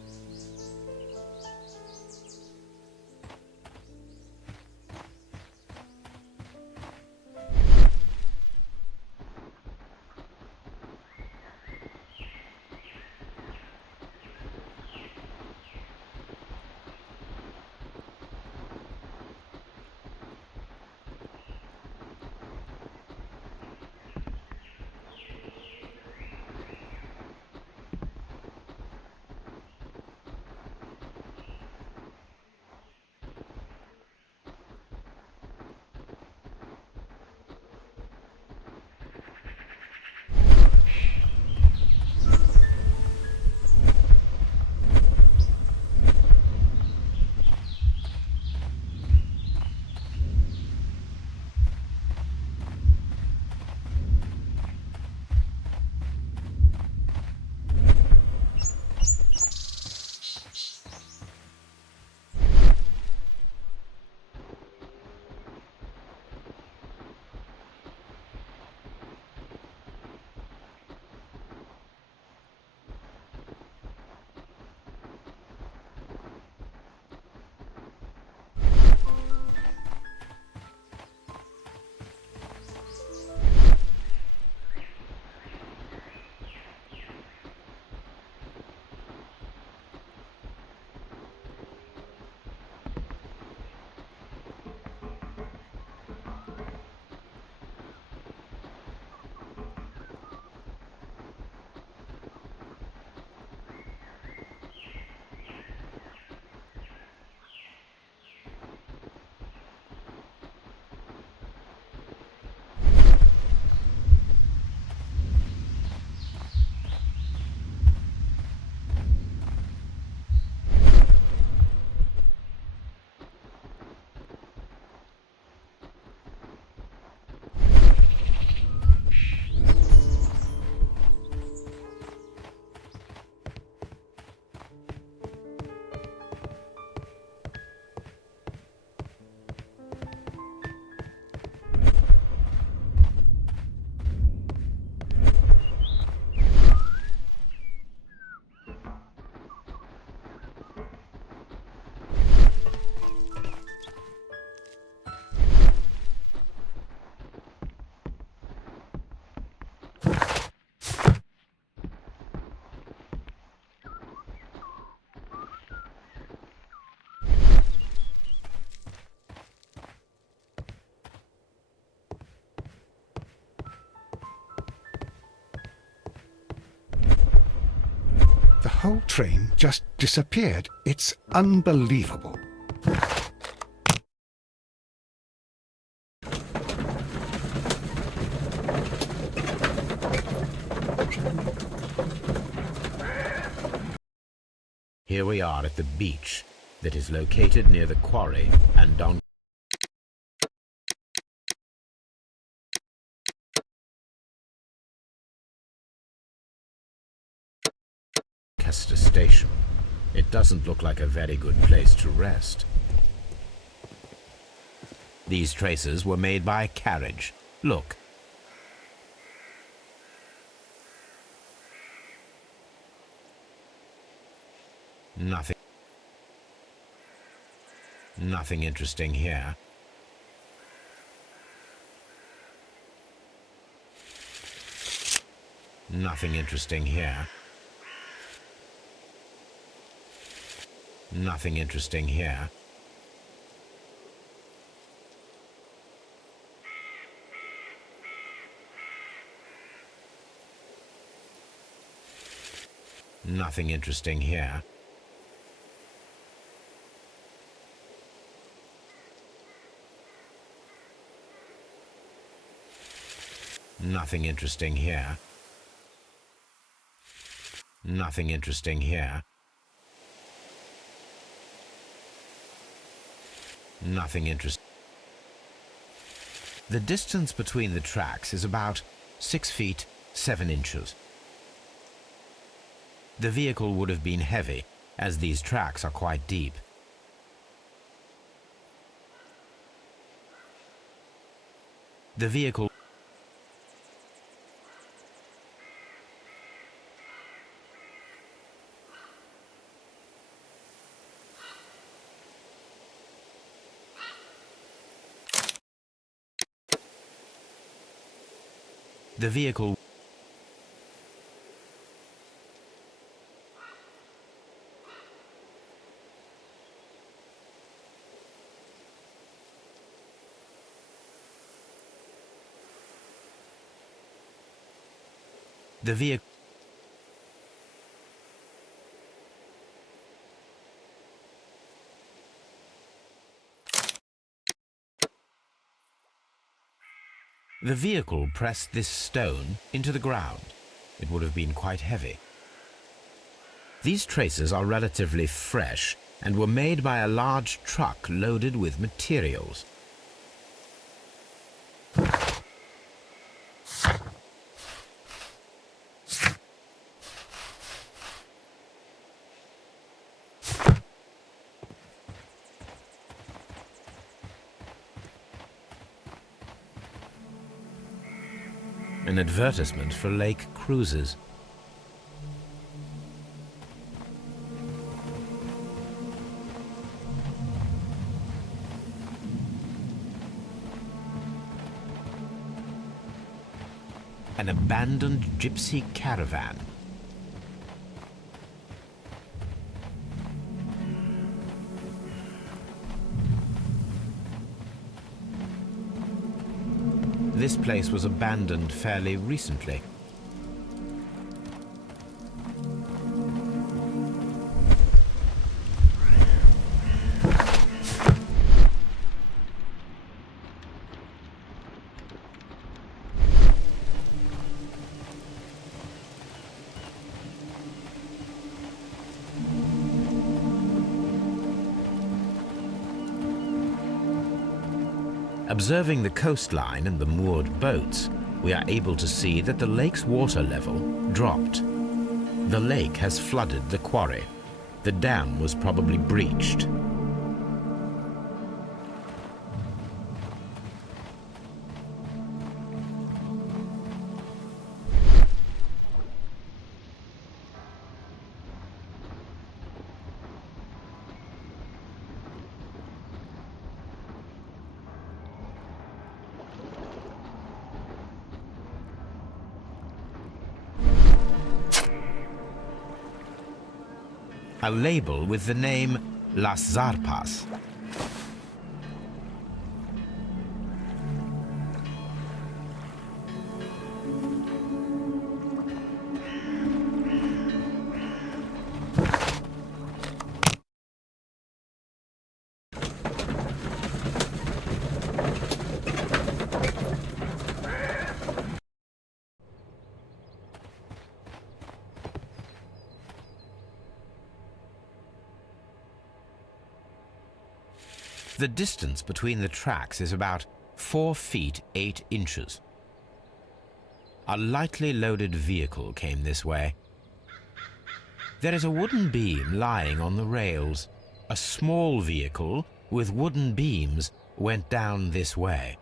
The whole train just disappeared. It's unbelievable. Here we are at the beach that is located near the quarry and on Lancaster Station. It doesn't look like a very good place to rest. These traces were made by a carriage. Look. Nothing interesting here. Nothing interesting here. Nothing interesting here. Nothing interesting here. Nothing interesting here. Nothing interesting here. Nothing interesting. The distance between the tracks is about 6 feet 7 inches. The vehicle would have been heavy, as these tracks are quite deep. The vehicle The vehicle The vehicle The vehicle pressed this stone into the ground. It would have been quite heavy. These traces are relatively fresh and were made by a large truck loaded with materials. An advertisement for lake cruises. An abandoned gypsy caravan. This place was abandoned fairly recently. Observing the coastline and the moored boats, we are able to see that the lake's water level dropped. The lake has flooded the quarry. The dam was probably breached. A label with the name Las Zarpas. The distance between the tracks is about 4 feet 8 inches. A lightly loaded vehicle came this way. There is a wooden beam lying on the rails. A small vehicle with wooden beams went down this way.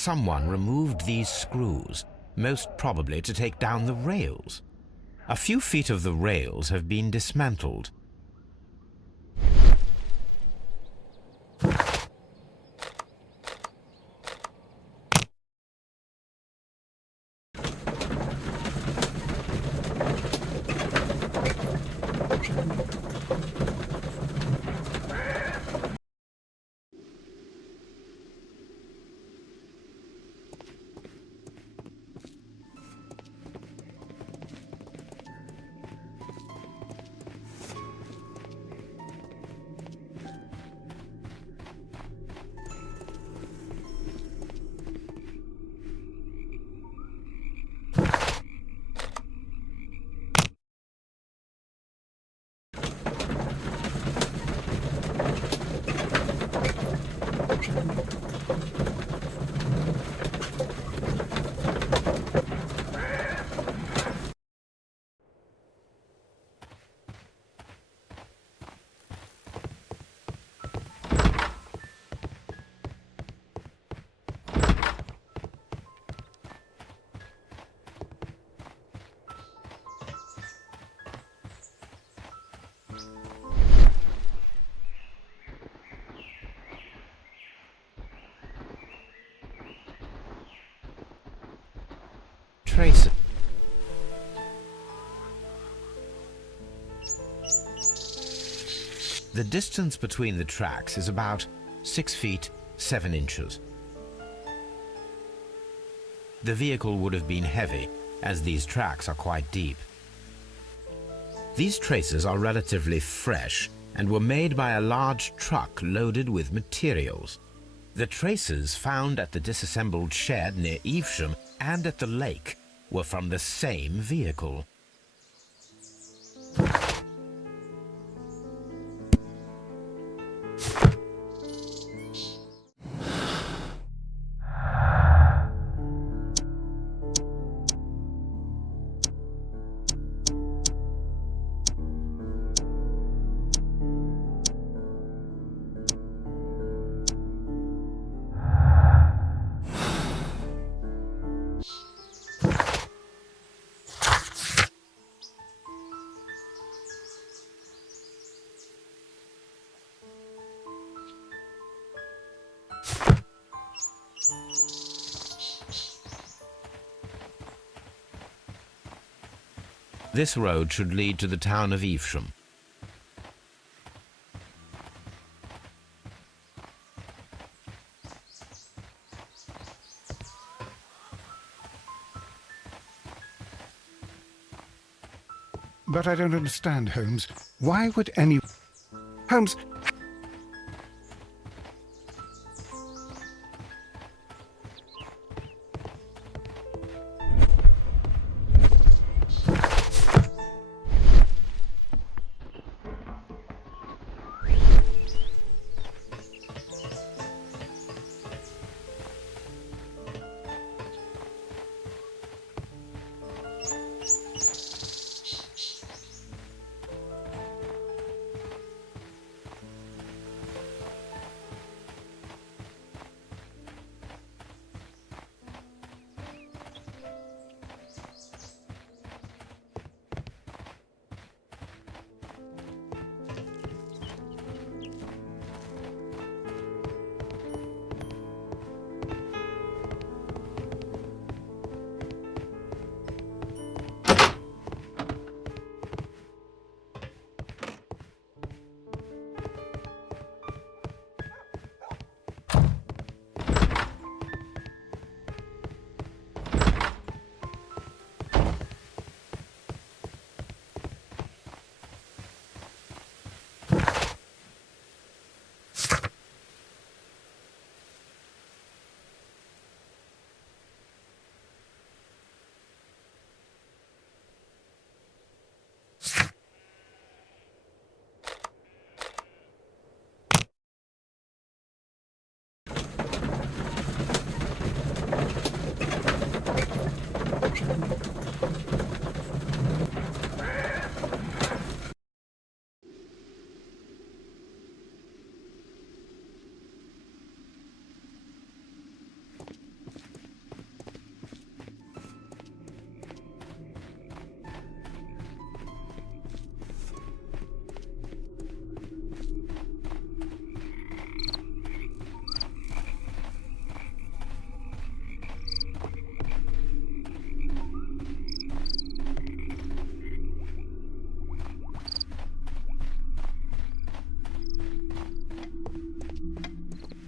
Someone removed these screws, most probably to take down the rails. A few feet of the rails have been dismantled. traces. The distance between the tracks is about 6 feet 7 inches. The vehicle would have been heavy, as these tracks are quite deep. These traces are relatively fresh and were made by a large truck loaded with materials. The traces found at the disassembled shed near Evesham and at the lake were from the same vehicle. This road should lead to the town of Evesham. But I don't understand, Holmes. Why would any... Holmes...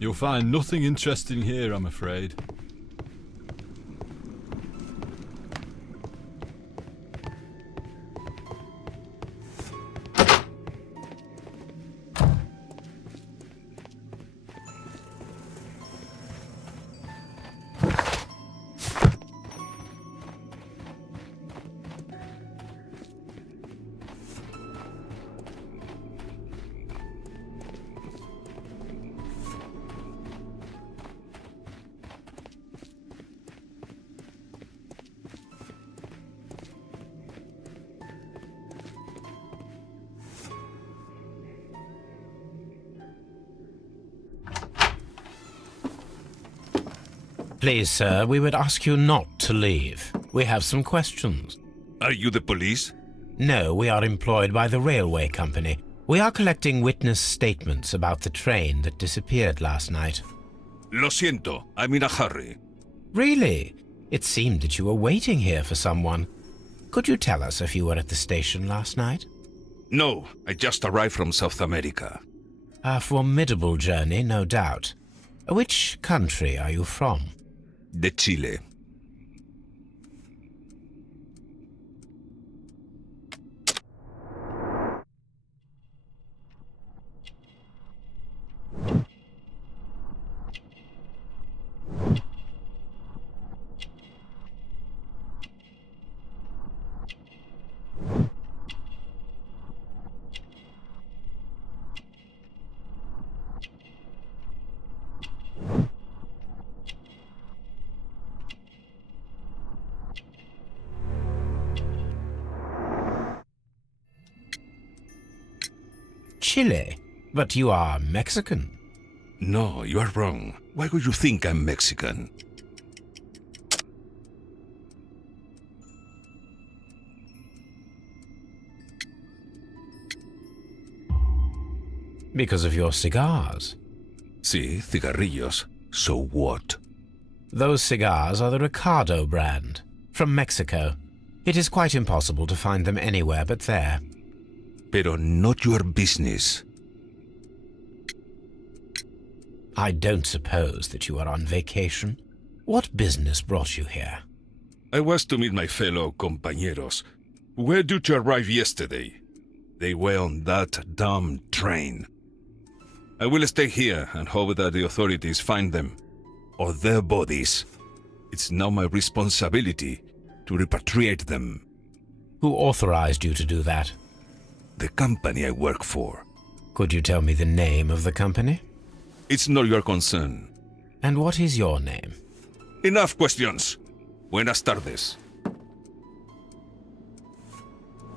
You'll find nothing interesting here, I'm afraid. Please, sir, we would ask you not to leave. We have some questions. Are you the police? No, we are employed by the railway company. We are collecting witness statements about the train that disappeared last night. Lo siento, I'm in a hurry. Really? It seemed that you were waiting here for someone. Could you tell us if you were at the station last night? No, I just arrived from South America. A formidable journey, no doubt. Which country are you from? De Chile. Chile? But you are Mexican. No, you are wrong. Why would you think I'm Mexican? Because of your cigars. Sí, cigarrillos. So what? Those cigars are the Ricardo brand, from Mexico. It is quite impossible to find them anywhere but there. Pero not your business. I don't suppose that you are on vacation. What business brought you here? I was to meet my fellow compañeros, who were due to arrive yesterday. They were on that damn train. I will stay here and hope that the authorities find them, or their bodies. It's now my responsibility to repatriate them. Who authorized you to do that? The company I work for. Could you tell me the name of the company? It's not your concern. And what is your name? Enough questions. Buenas tardes.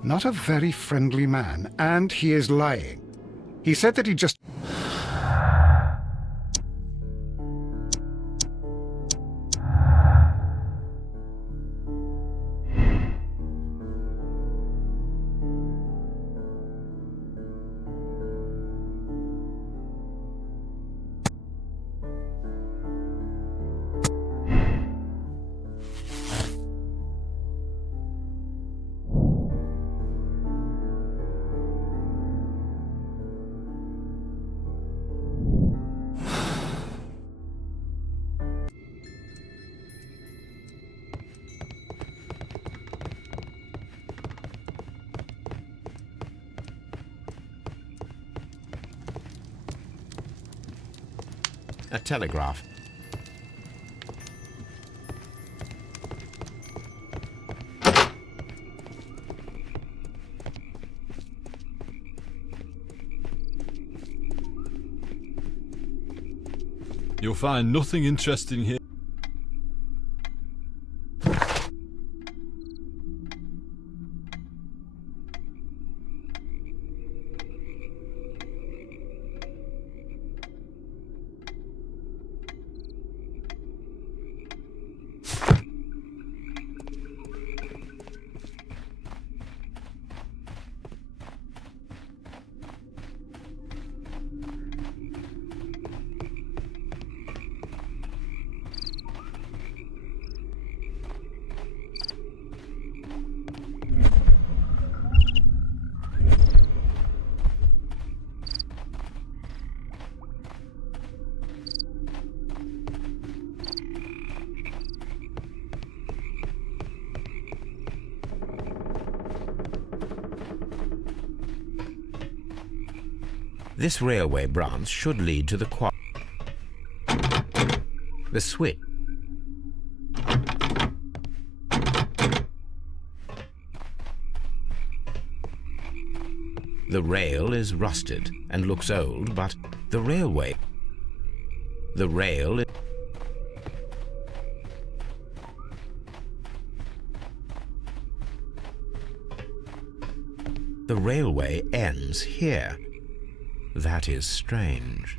Not a very friendly man, and he is lying. He said that he just... A telegraph. You'll find nothing interesting here. This railway branch should lead to the the switch. The rail is rusted and looks old, but the rail is... The railway ends here. That is strange.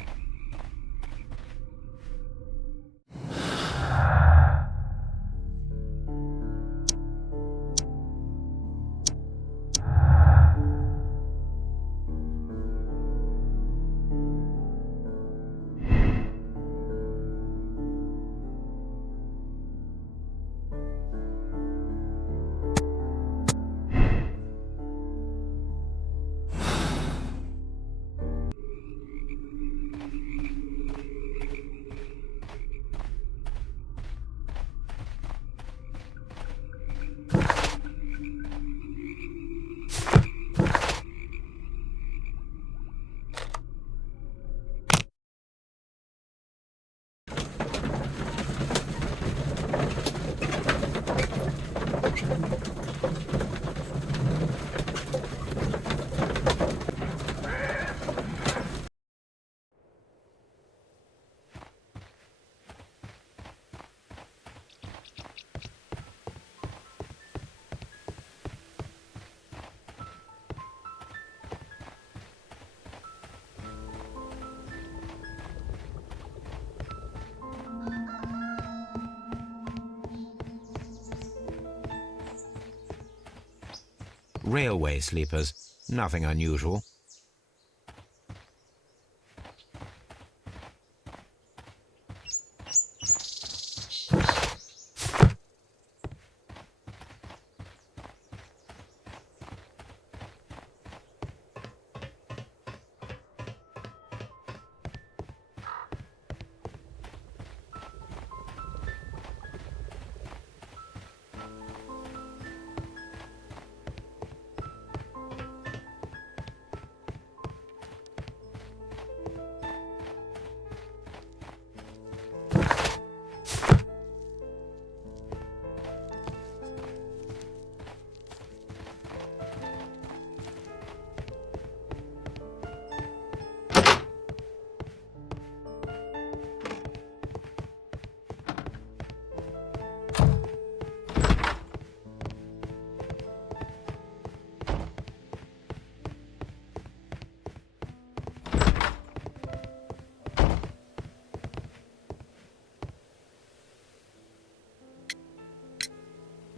railway sleepers. Nothing unusual.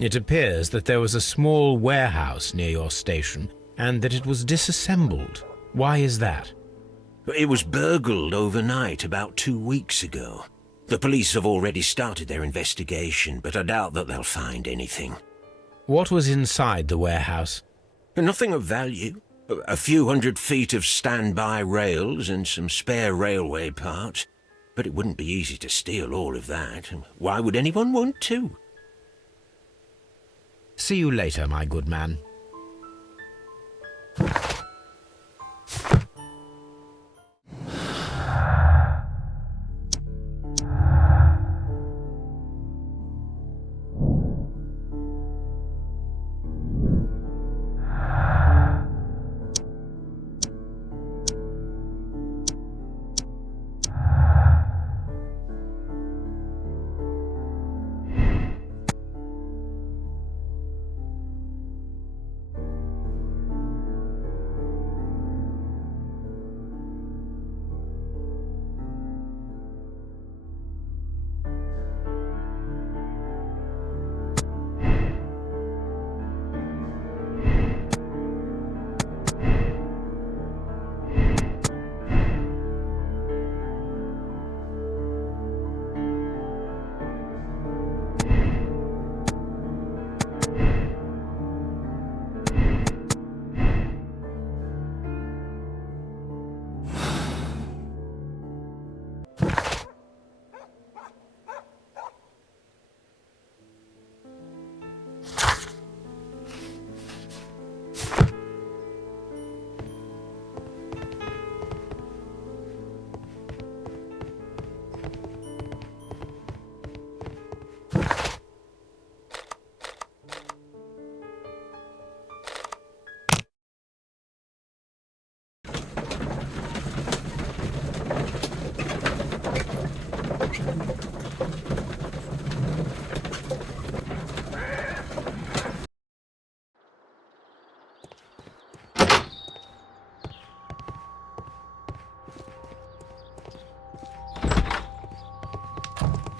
It appears that there was a small warehouse near your station and that it was disassembled. Why is that? It was burgled overnight about 2 weeks ago. The police have already started their investigation, but I doubt that they'll find anything. What was inside the warehouse? Nothing of value. A few 100 feet of standby rails and some spare railway parts. But it wouldn't be easy to steal all of that. Why would anyone want to? See you later, my good man.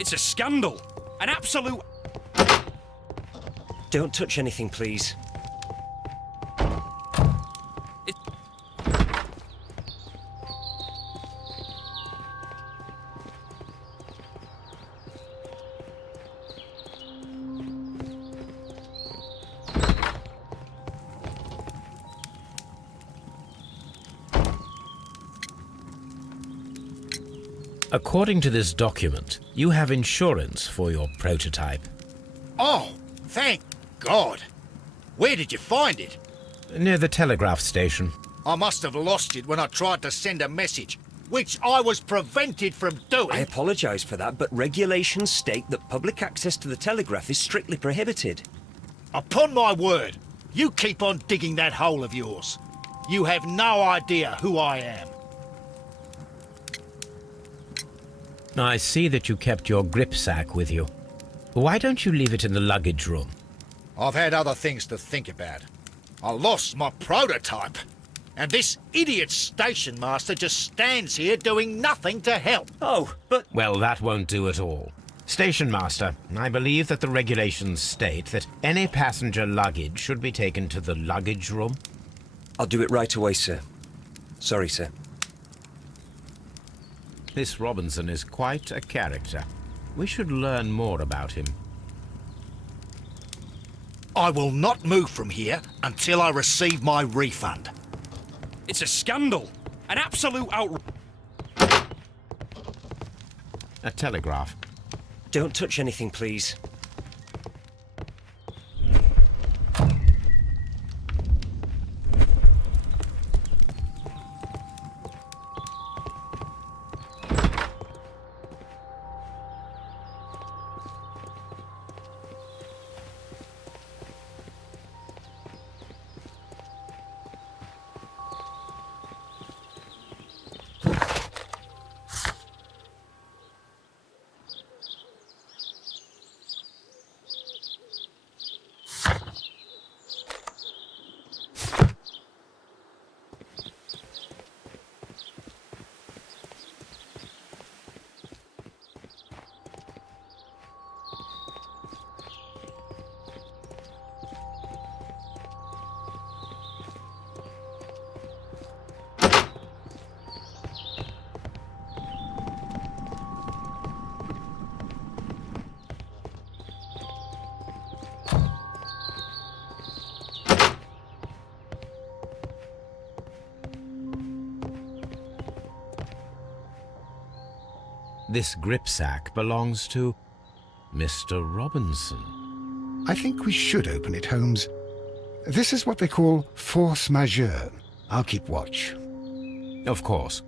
It's a scandal. An absolute... Don't touch anything, please. According to this document, you have insurance for your prototype. Oh, thank God. Where did you find it? Near the telegraph station. I must have lost it when I tried to send a message, which I was prevented from doing. I apologise for that, but regulations state that public access to the telegraph is strictly prohibited. Upon my word, you keep on digging that hole of yours. You have no idea who I am. I see that you kept your gripsack with you. Why don't you leave it in the luggage room? I've had other things to think about. I lost my prototype. And this idiot station master just stands here doing nothing to help. Oh, but... Well, that won't do at all. Station Master, I believe that the regulations state that any passenger luggage should be taken to the luggage room. I'll do it right away, sir. Sorry, sir. This Robinson is quite a character. We should learn more about him. I will not move from here until I receive my refund. It's a scandal. An absolute outrage. A telegraph. Don't touch anything, please. This gripsack belongs to Mr. Robinson. I think we should open it, Holmes. This is what they call force majeure. I'll keep watch. Of course.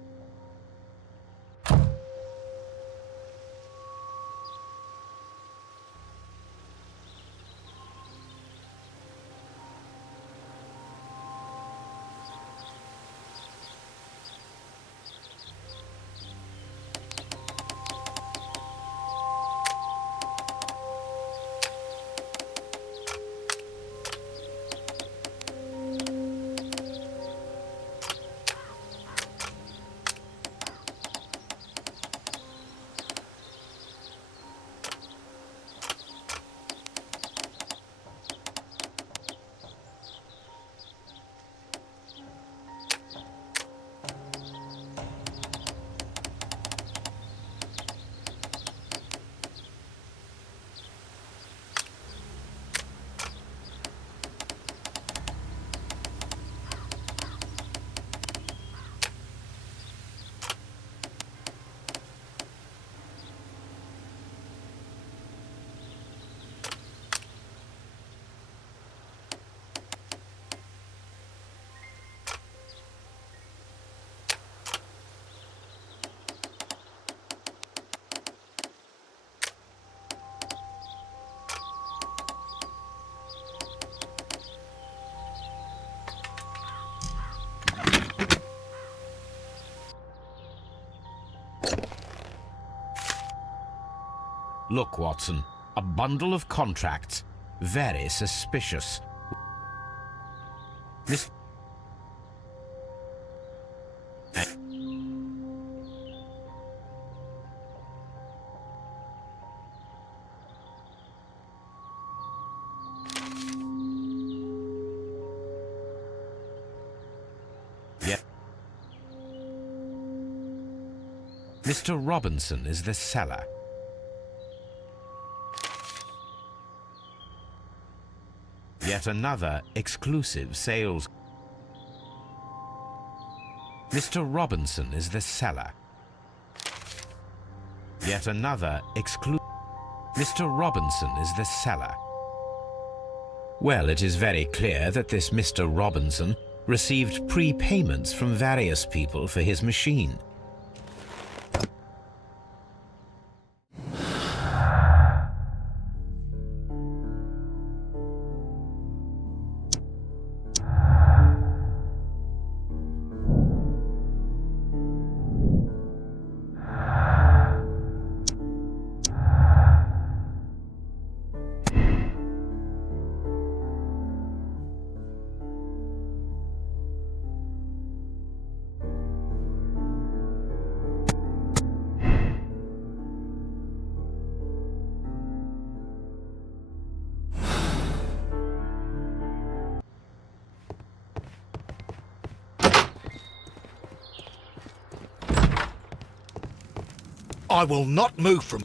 Look, Watson, a bundle of contracts. Very suspicious. Miss... Yeah. Mr. Robinson is the seller. Yet another exclusive sales. Mr. Robinson is the seller. Yet another exclusive. Mr. Robinson is the seller. Well, it is very clear that this Mr. Robinson received prepayments from various people for his machine. I will not move from...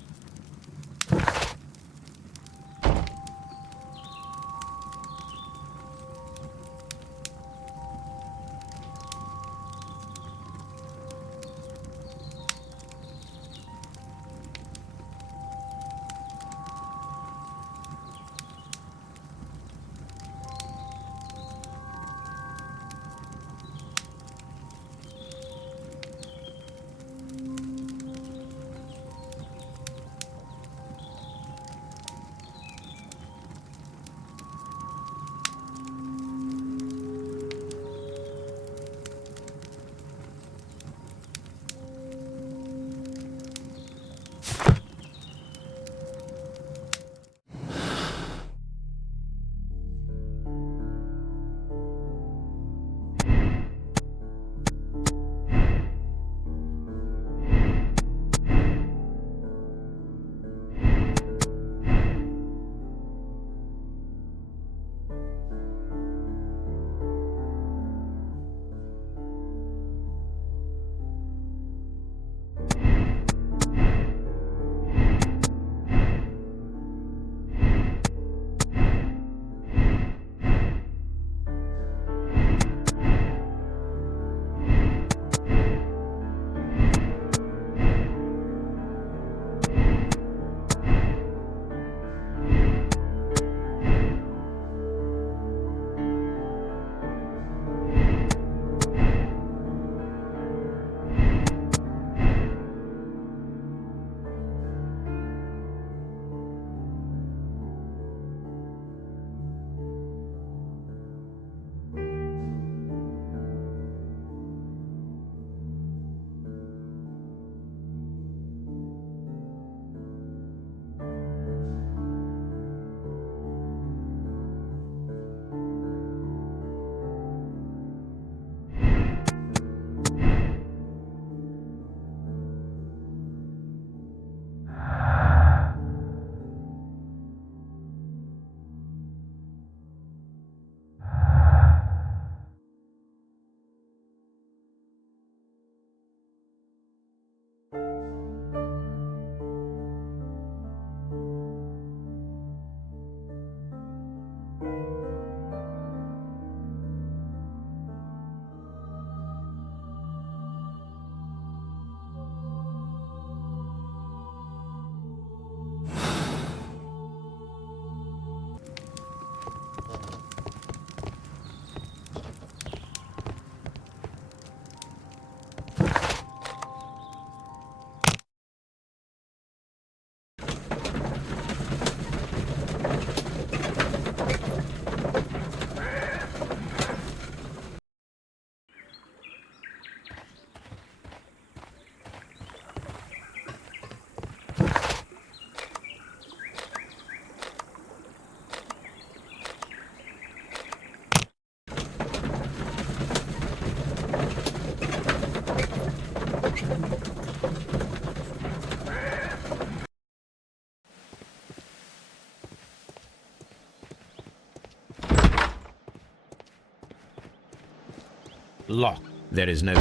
Lock. There is no...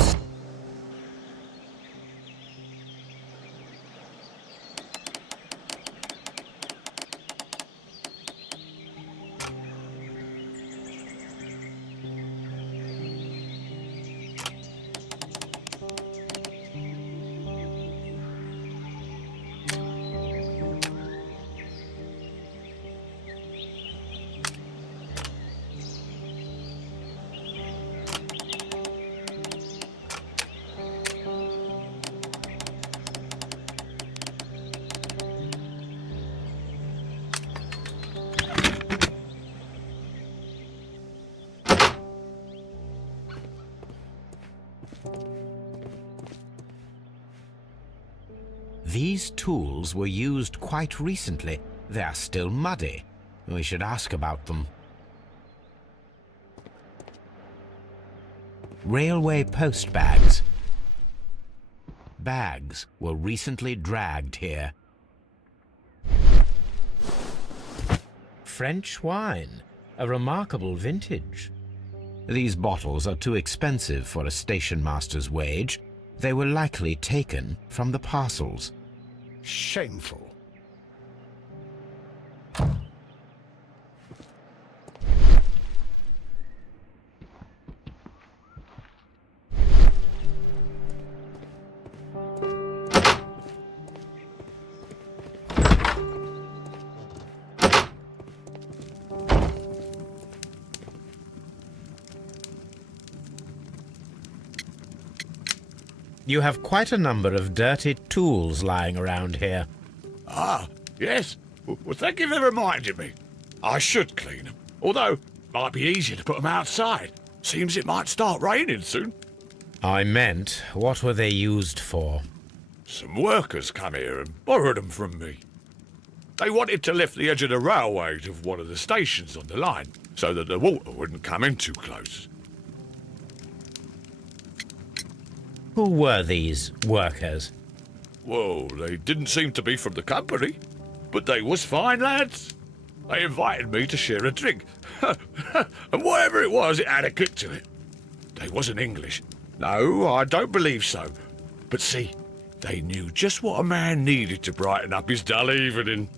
These tools were used quite recently. They are still muddy. We should ask about them. Railway post bags. Bags were recently dragged here. French wine, a remarkable vintage. These bottles are too expensive for a station master's wage. They were likely taken from the parcels. Shameful. You have quite a number of dirty tools lying around here. Ah, yes. Well, thank you for reminding me. I should clean them. Although, it might be easier to put them outside. Seems it might start raining soon. I meant, what were they used for? Some workers come here and borrowed them from me. They wanted to lift the edge of the railway to one of the stations on the line, so that the water wouldn't come in too close. Who were these workers? Well, they didn't seem to be from the company, but they was fine lads. They invited me to share a drink, and whatever it was, it had a kick to it. They wasn't English. No, I don't believe so. But see, they knew just what a man needed to brighten up his dull evening.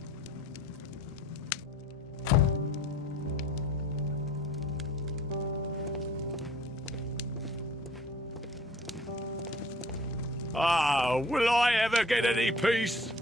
Ah, will I ever get any peace?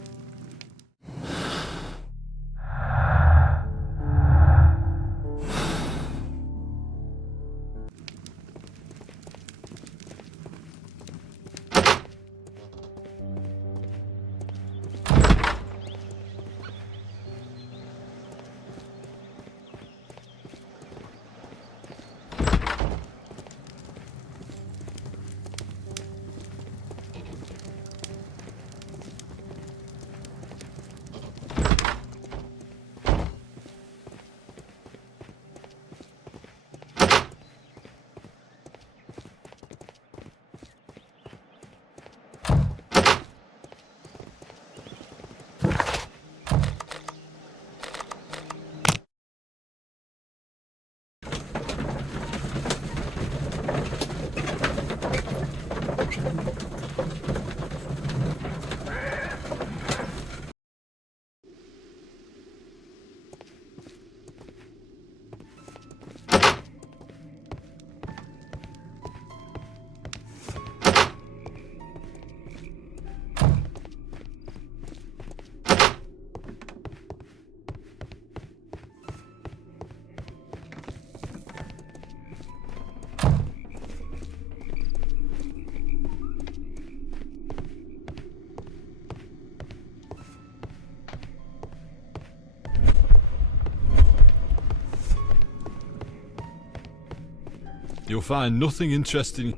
You'll find nothing interesting.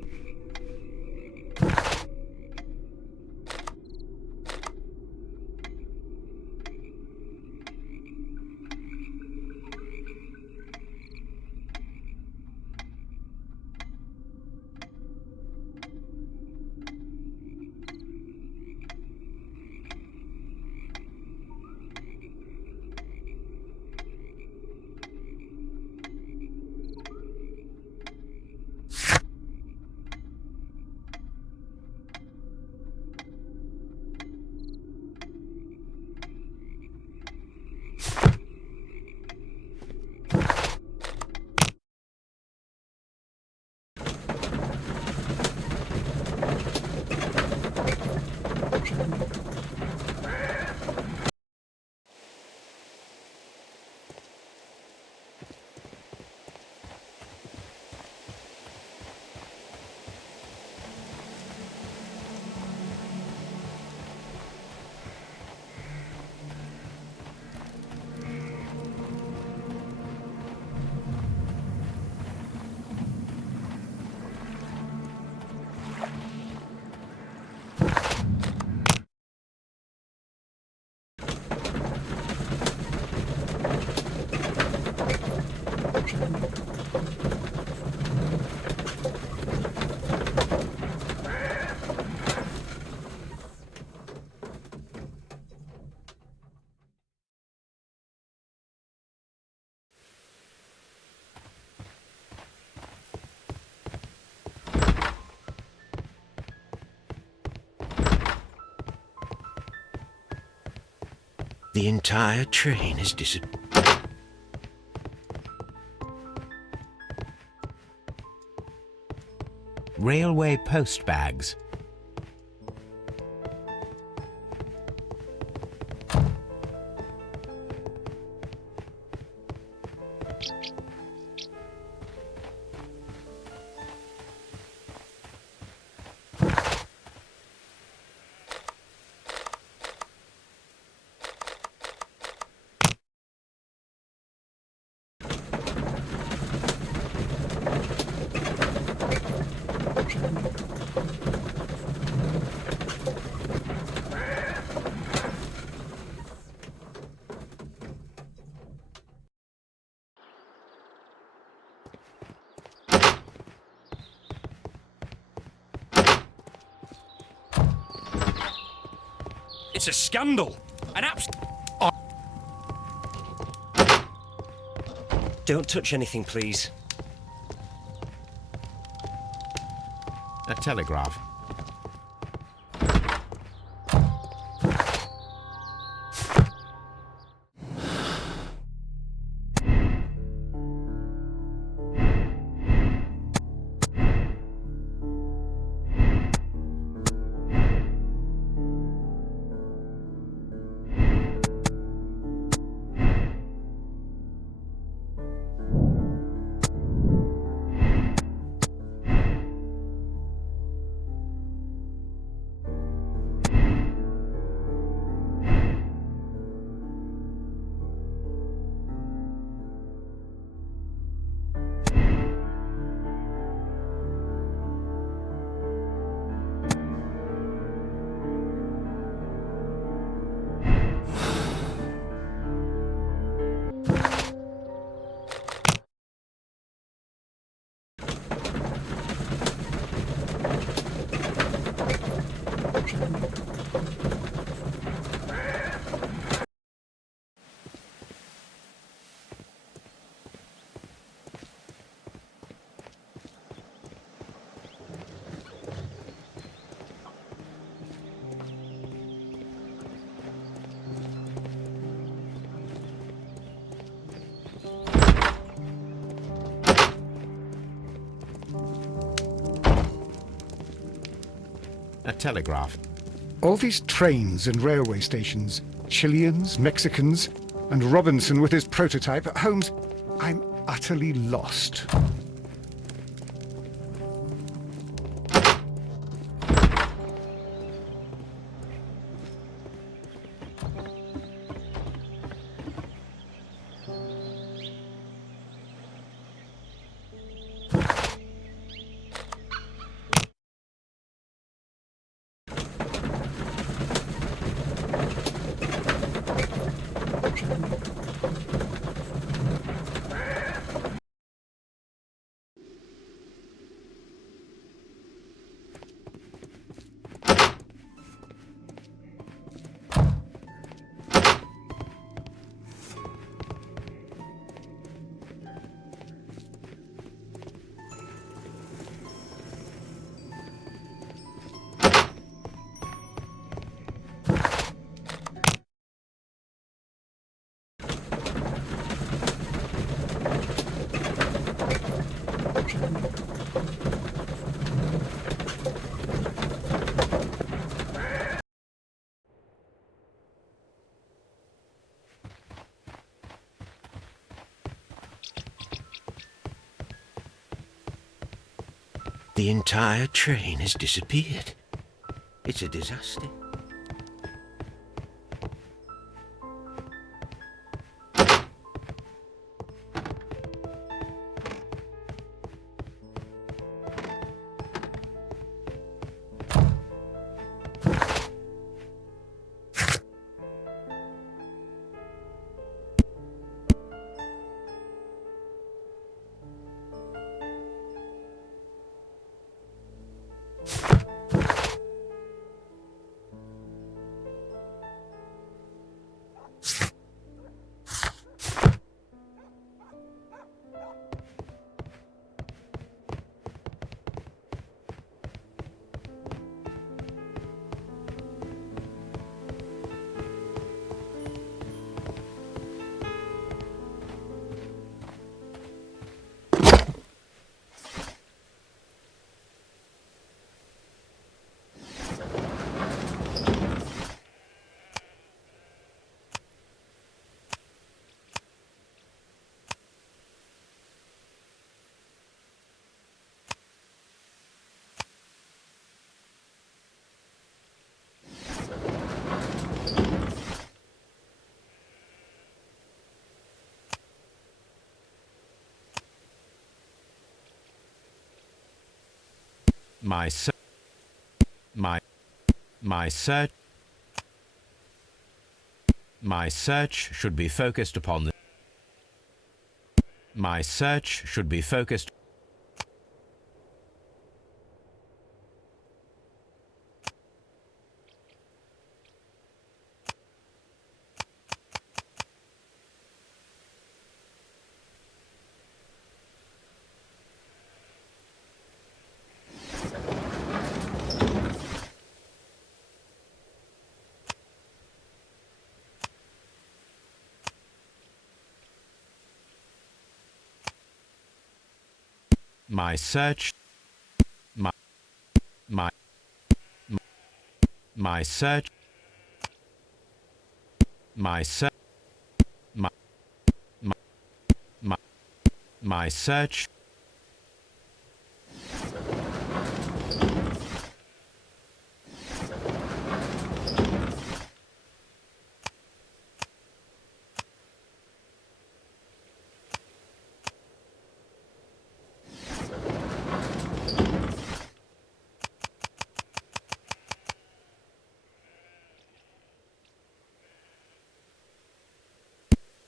The entire train has disappeared. Railway post bags. It's a scandal. An abs... Don't touch anything, please. A telegraph. A telegraph. All these trains and railway stations, Chileans, Mexicans, and Robinson with his prototype. Holmes, I'm utterly lost. The entire train has disappeared. It's a disaster. My search. My search. My search should be focused upon the. My search should be focused. My search. My search. My search. My search.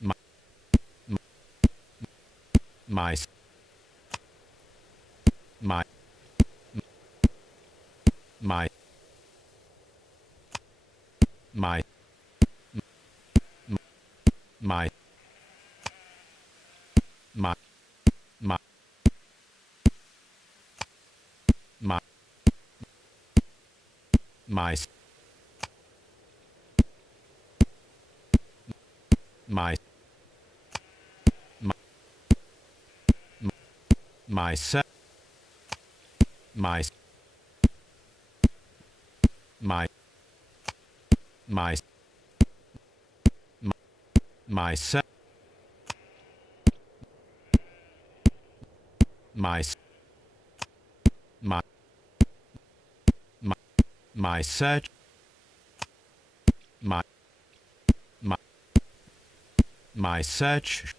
My my my my my my my my my my my se my my my my se my my my search my my search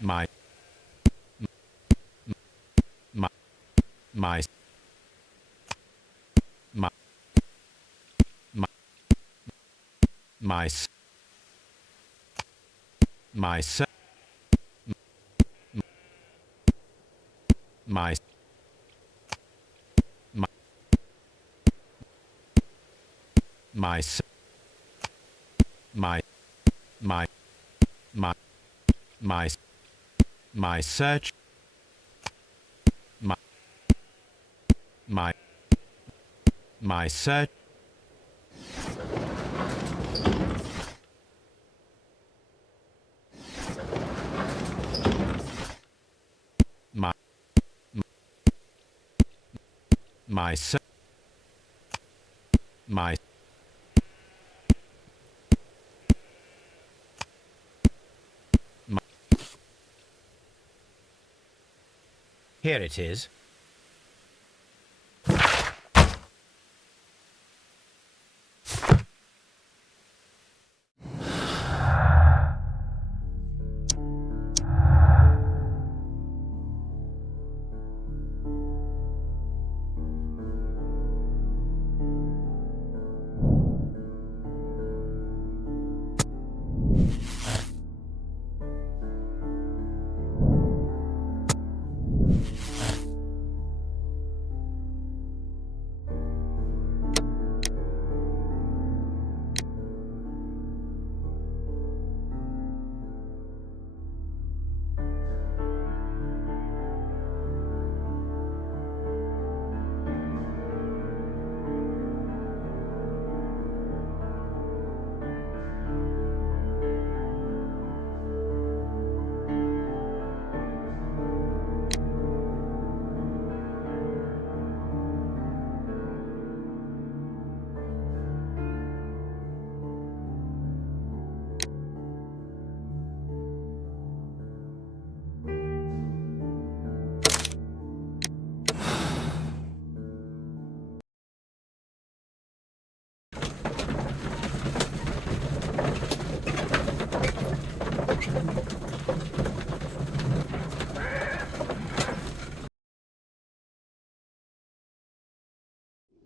my my my my my my my my my my my my search my my search my my my here it is.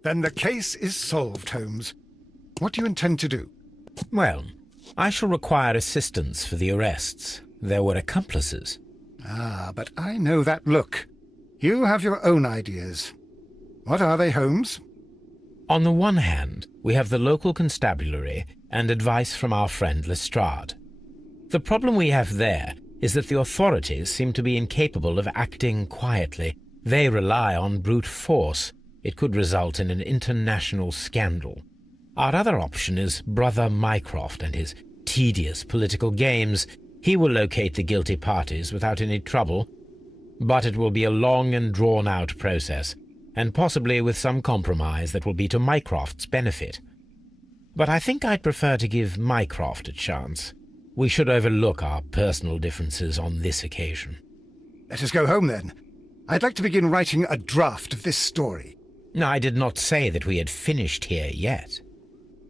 Then the case is solved, Holmes. What do you intend to do? Well, I shall require assistance for the arrests. There were accomplices. Ah, but I know that look. You have your own ideas. What are they, Holmes? On the one hand, we have the local constabulary and advice from our friend Lestrade. The problem we have there is that the authorities seem to be incapable of acting quietly. They rely on brute force. It could result in an international scandal. Our other option is Brother Mycroft and his tedious political games. He will locate the guilty parties without any trouble, but it will be a long and drawn-out process, and possibly with some compromise that will be to Mycroft's benefit. But I think I'd prefer to give Mycroft a chance. We should overlook our personal differences on this occasion. Let us go home, then. I'd like to begin writing a draft of this story. I did not say that we had finished here yet.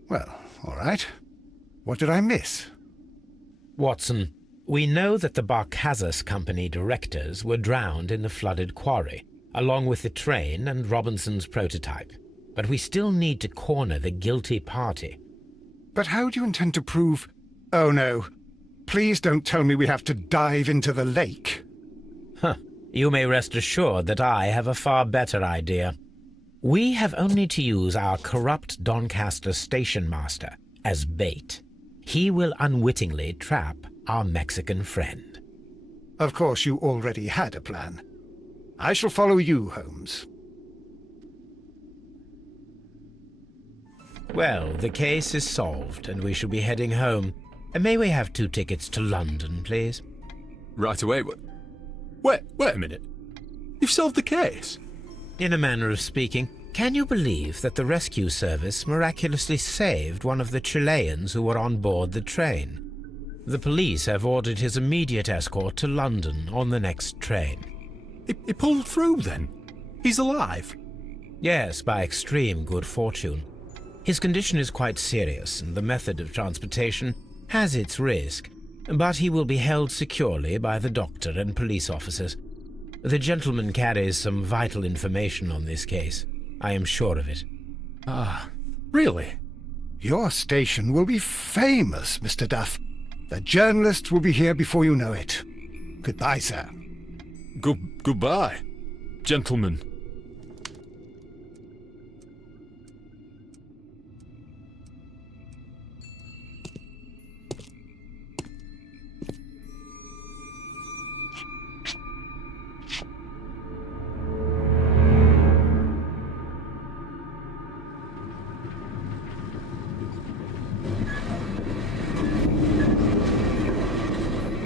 Well, all right. What did I miss? Watson, we know that the Barkazas Company directors were drowned in the flooded quarry, along with the train and Robinson's prototype. But we still need to corner the guilty party. But how do you intend to prove... Oh, no. Please don't tell me we have to dive into the lake. You may rest assured that I have a far better idea. We have only to use our corrupt Doncaster station master as bait. He will unwittingly trap our Mexican friend. Of course, you already had a plan. I shall follow you, Holmes. Well, the case is solved, and we shall be heading home. May we have 2 tickets to London, please? Right away. Wait a minute. You've solved the case? In a manner of speaking, can you believe that the rescue service miraculously saved one of the Chileans who were on board the train? The police have ordered his immediate escort to London on the next train. He pulled through, then? He's alive? Yes, by extreme good fortune. His condition is quite serious, and the method of transportation has its risk, but he will be held securely by the doctor and police officers. The gentleman carries some vital information on this case. I am sure of it. Ah, really? Your station will be famous, Mr. Duff. The journalists will be here before you know it. Goodbye, sir. Goodbye, gentlemen.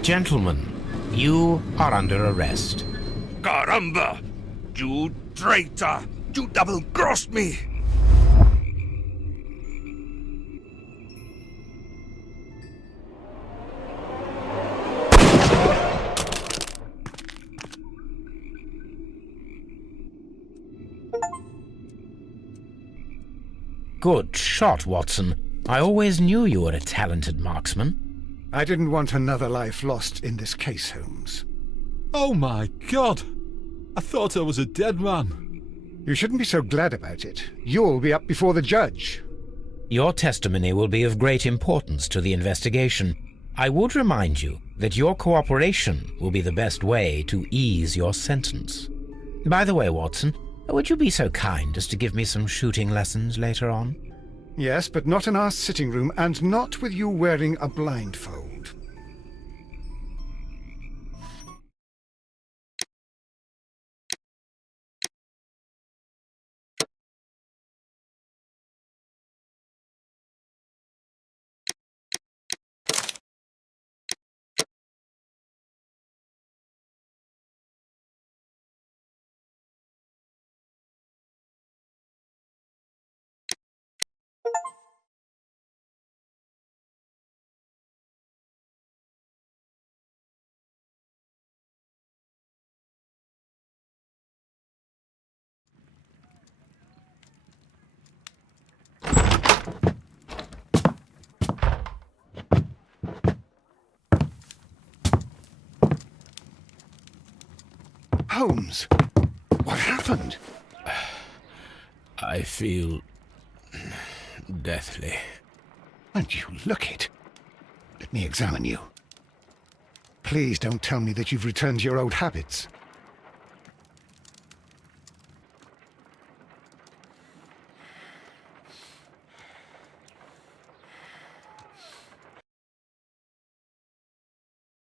Gentlemen, you are under arrest. Caramba! You traitor! You double-crossed me! Good shot, Watson. I always knew you were a talented marksman. I didn't want another life lost in this case, Holmes. Oh my God! I thought I was a dead man. You shouldn't be so glad about it. You'll be up before the judge. Your testimony will be of great importance to the investigation. I would remind you that your cooperation will be the best way to ease your sentence. By the way, Watson, would you be so kind as to give me some shooting lessons later on? Yes, but not in our sitting room, and not with you wearing a blindfold. Holmes, what happened? I feel deathly. And you look it. Let me examine you. Please don't tell me that you've returned to your old habits.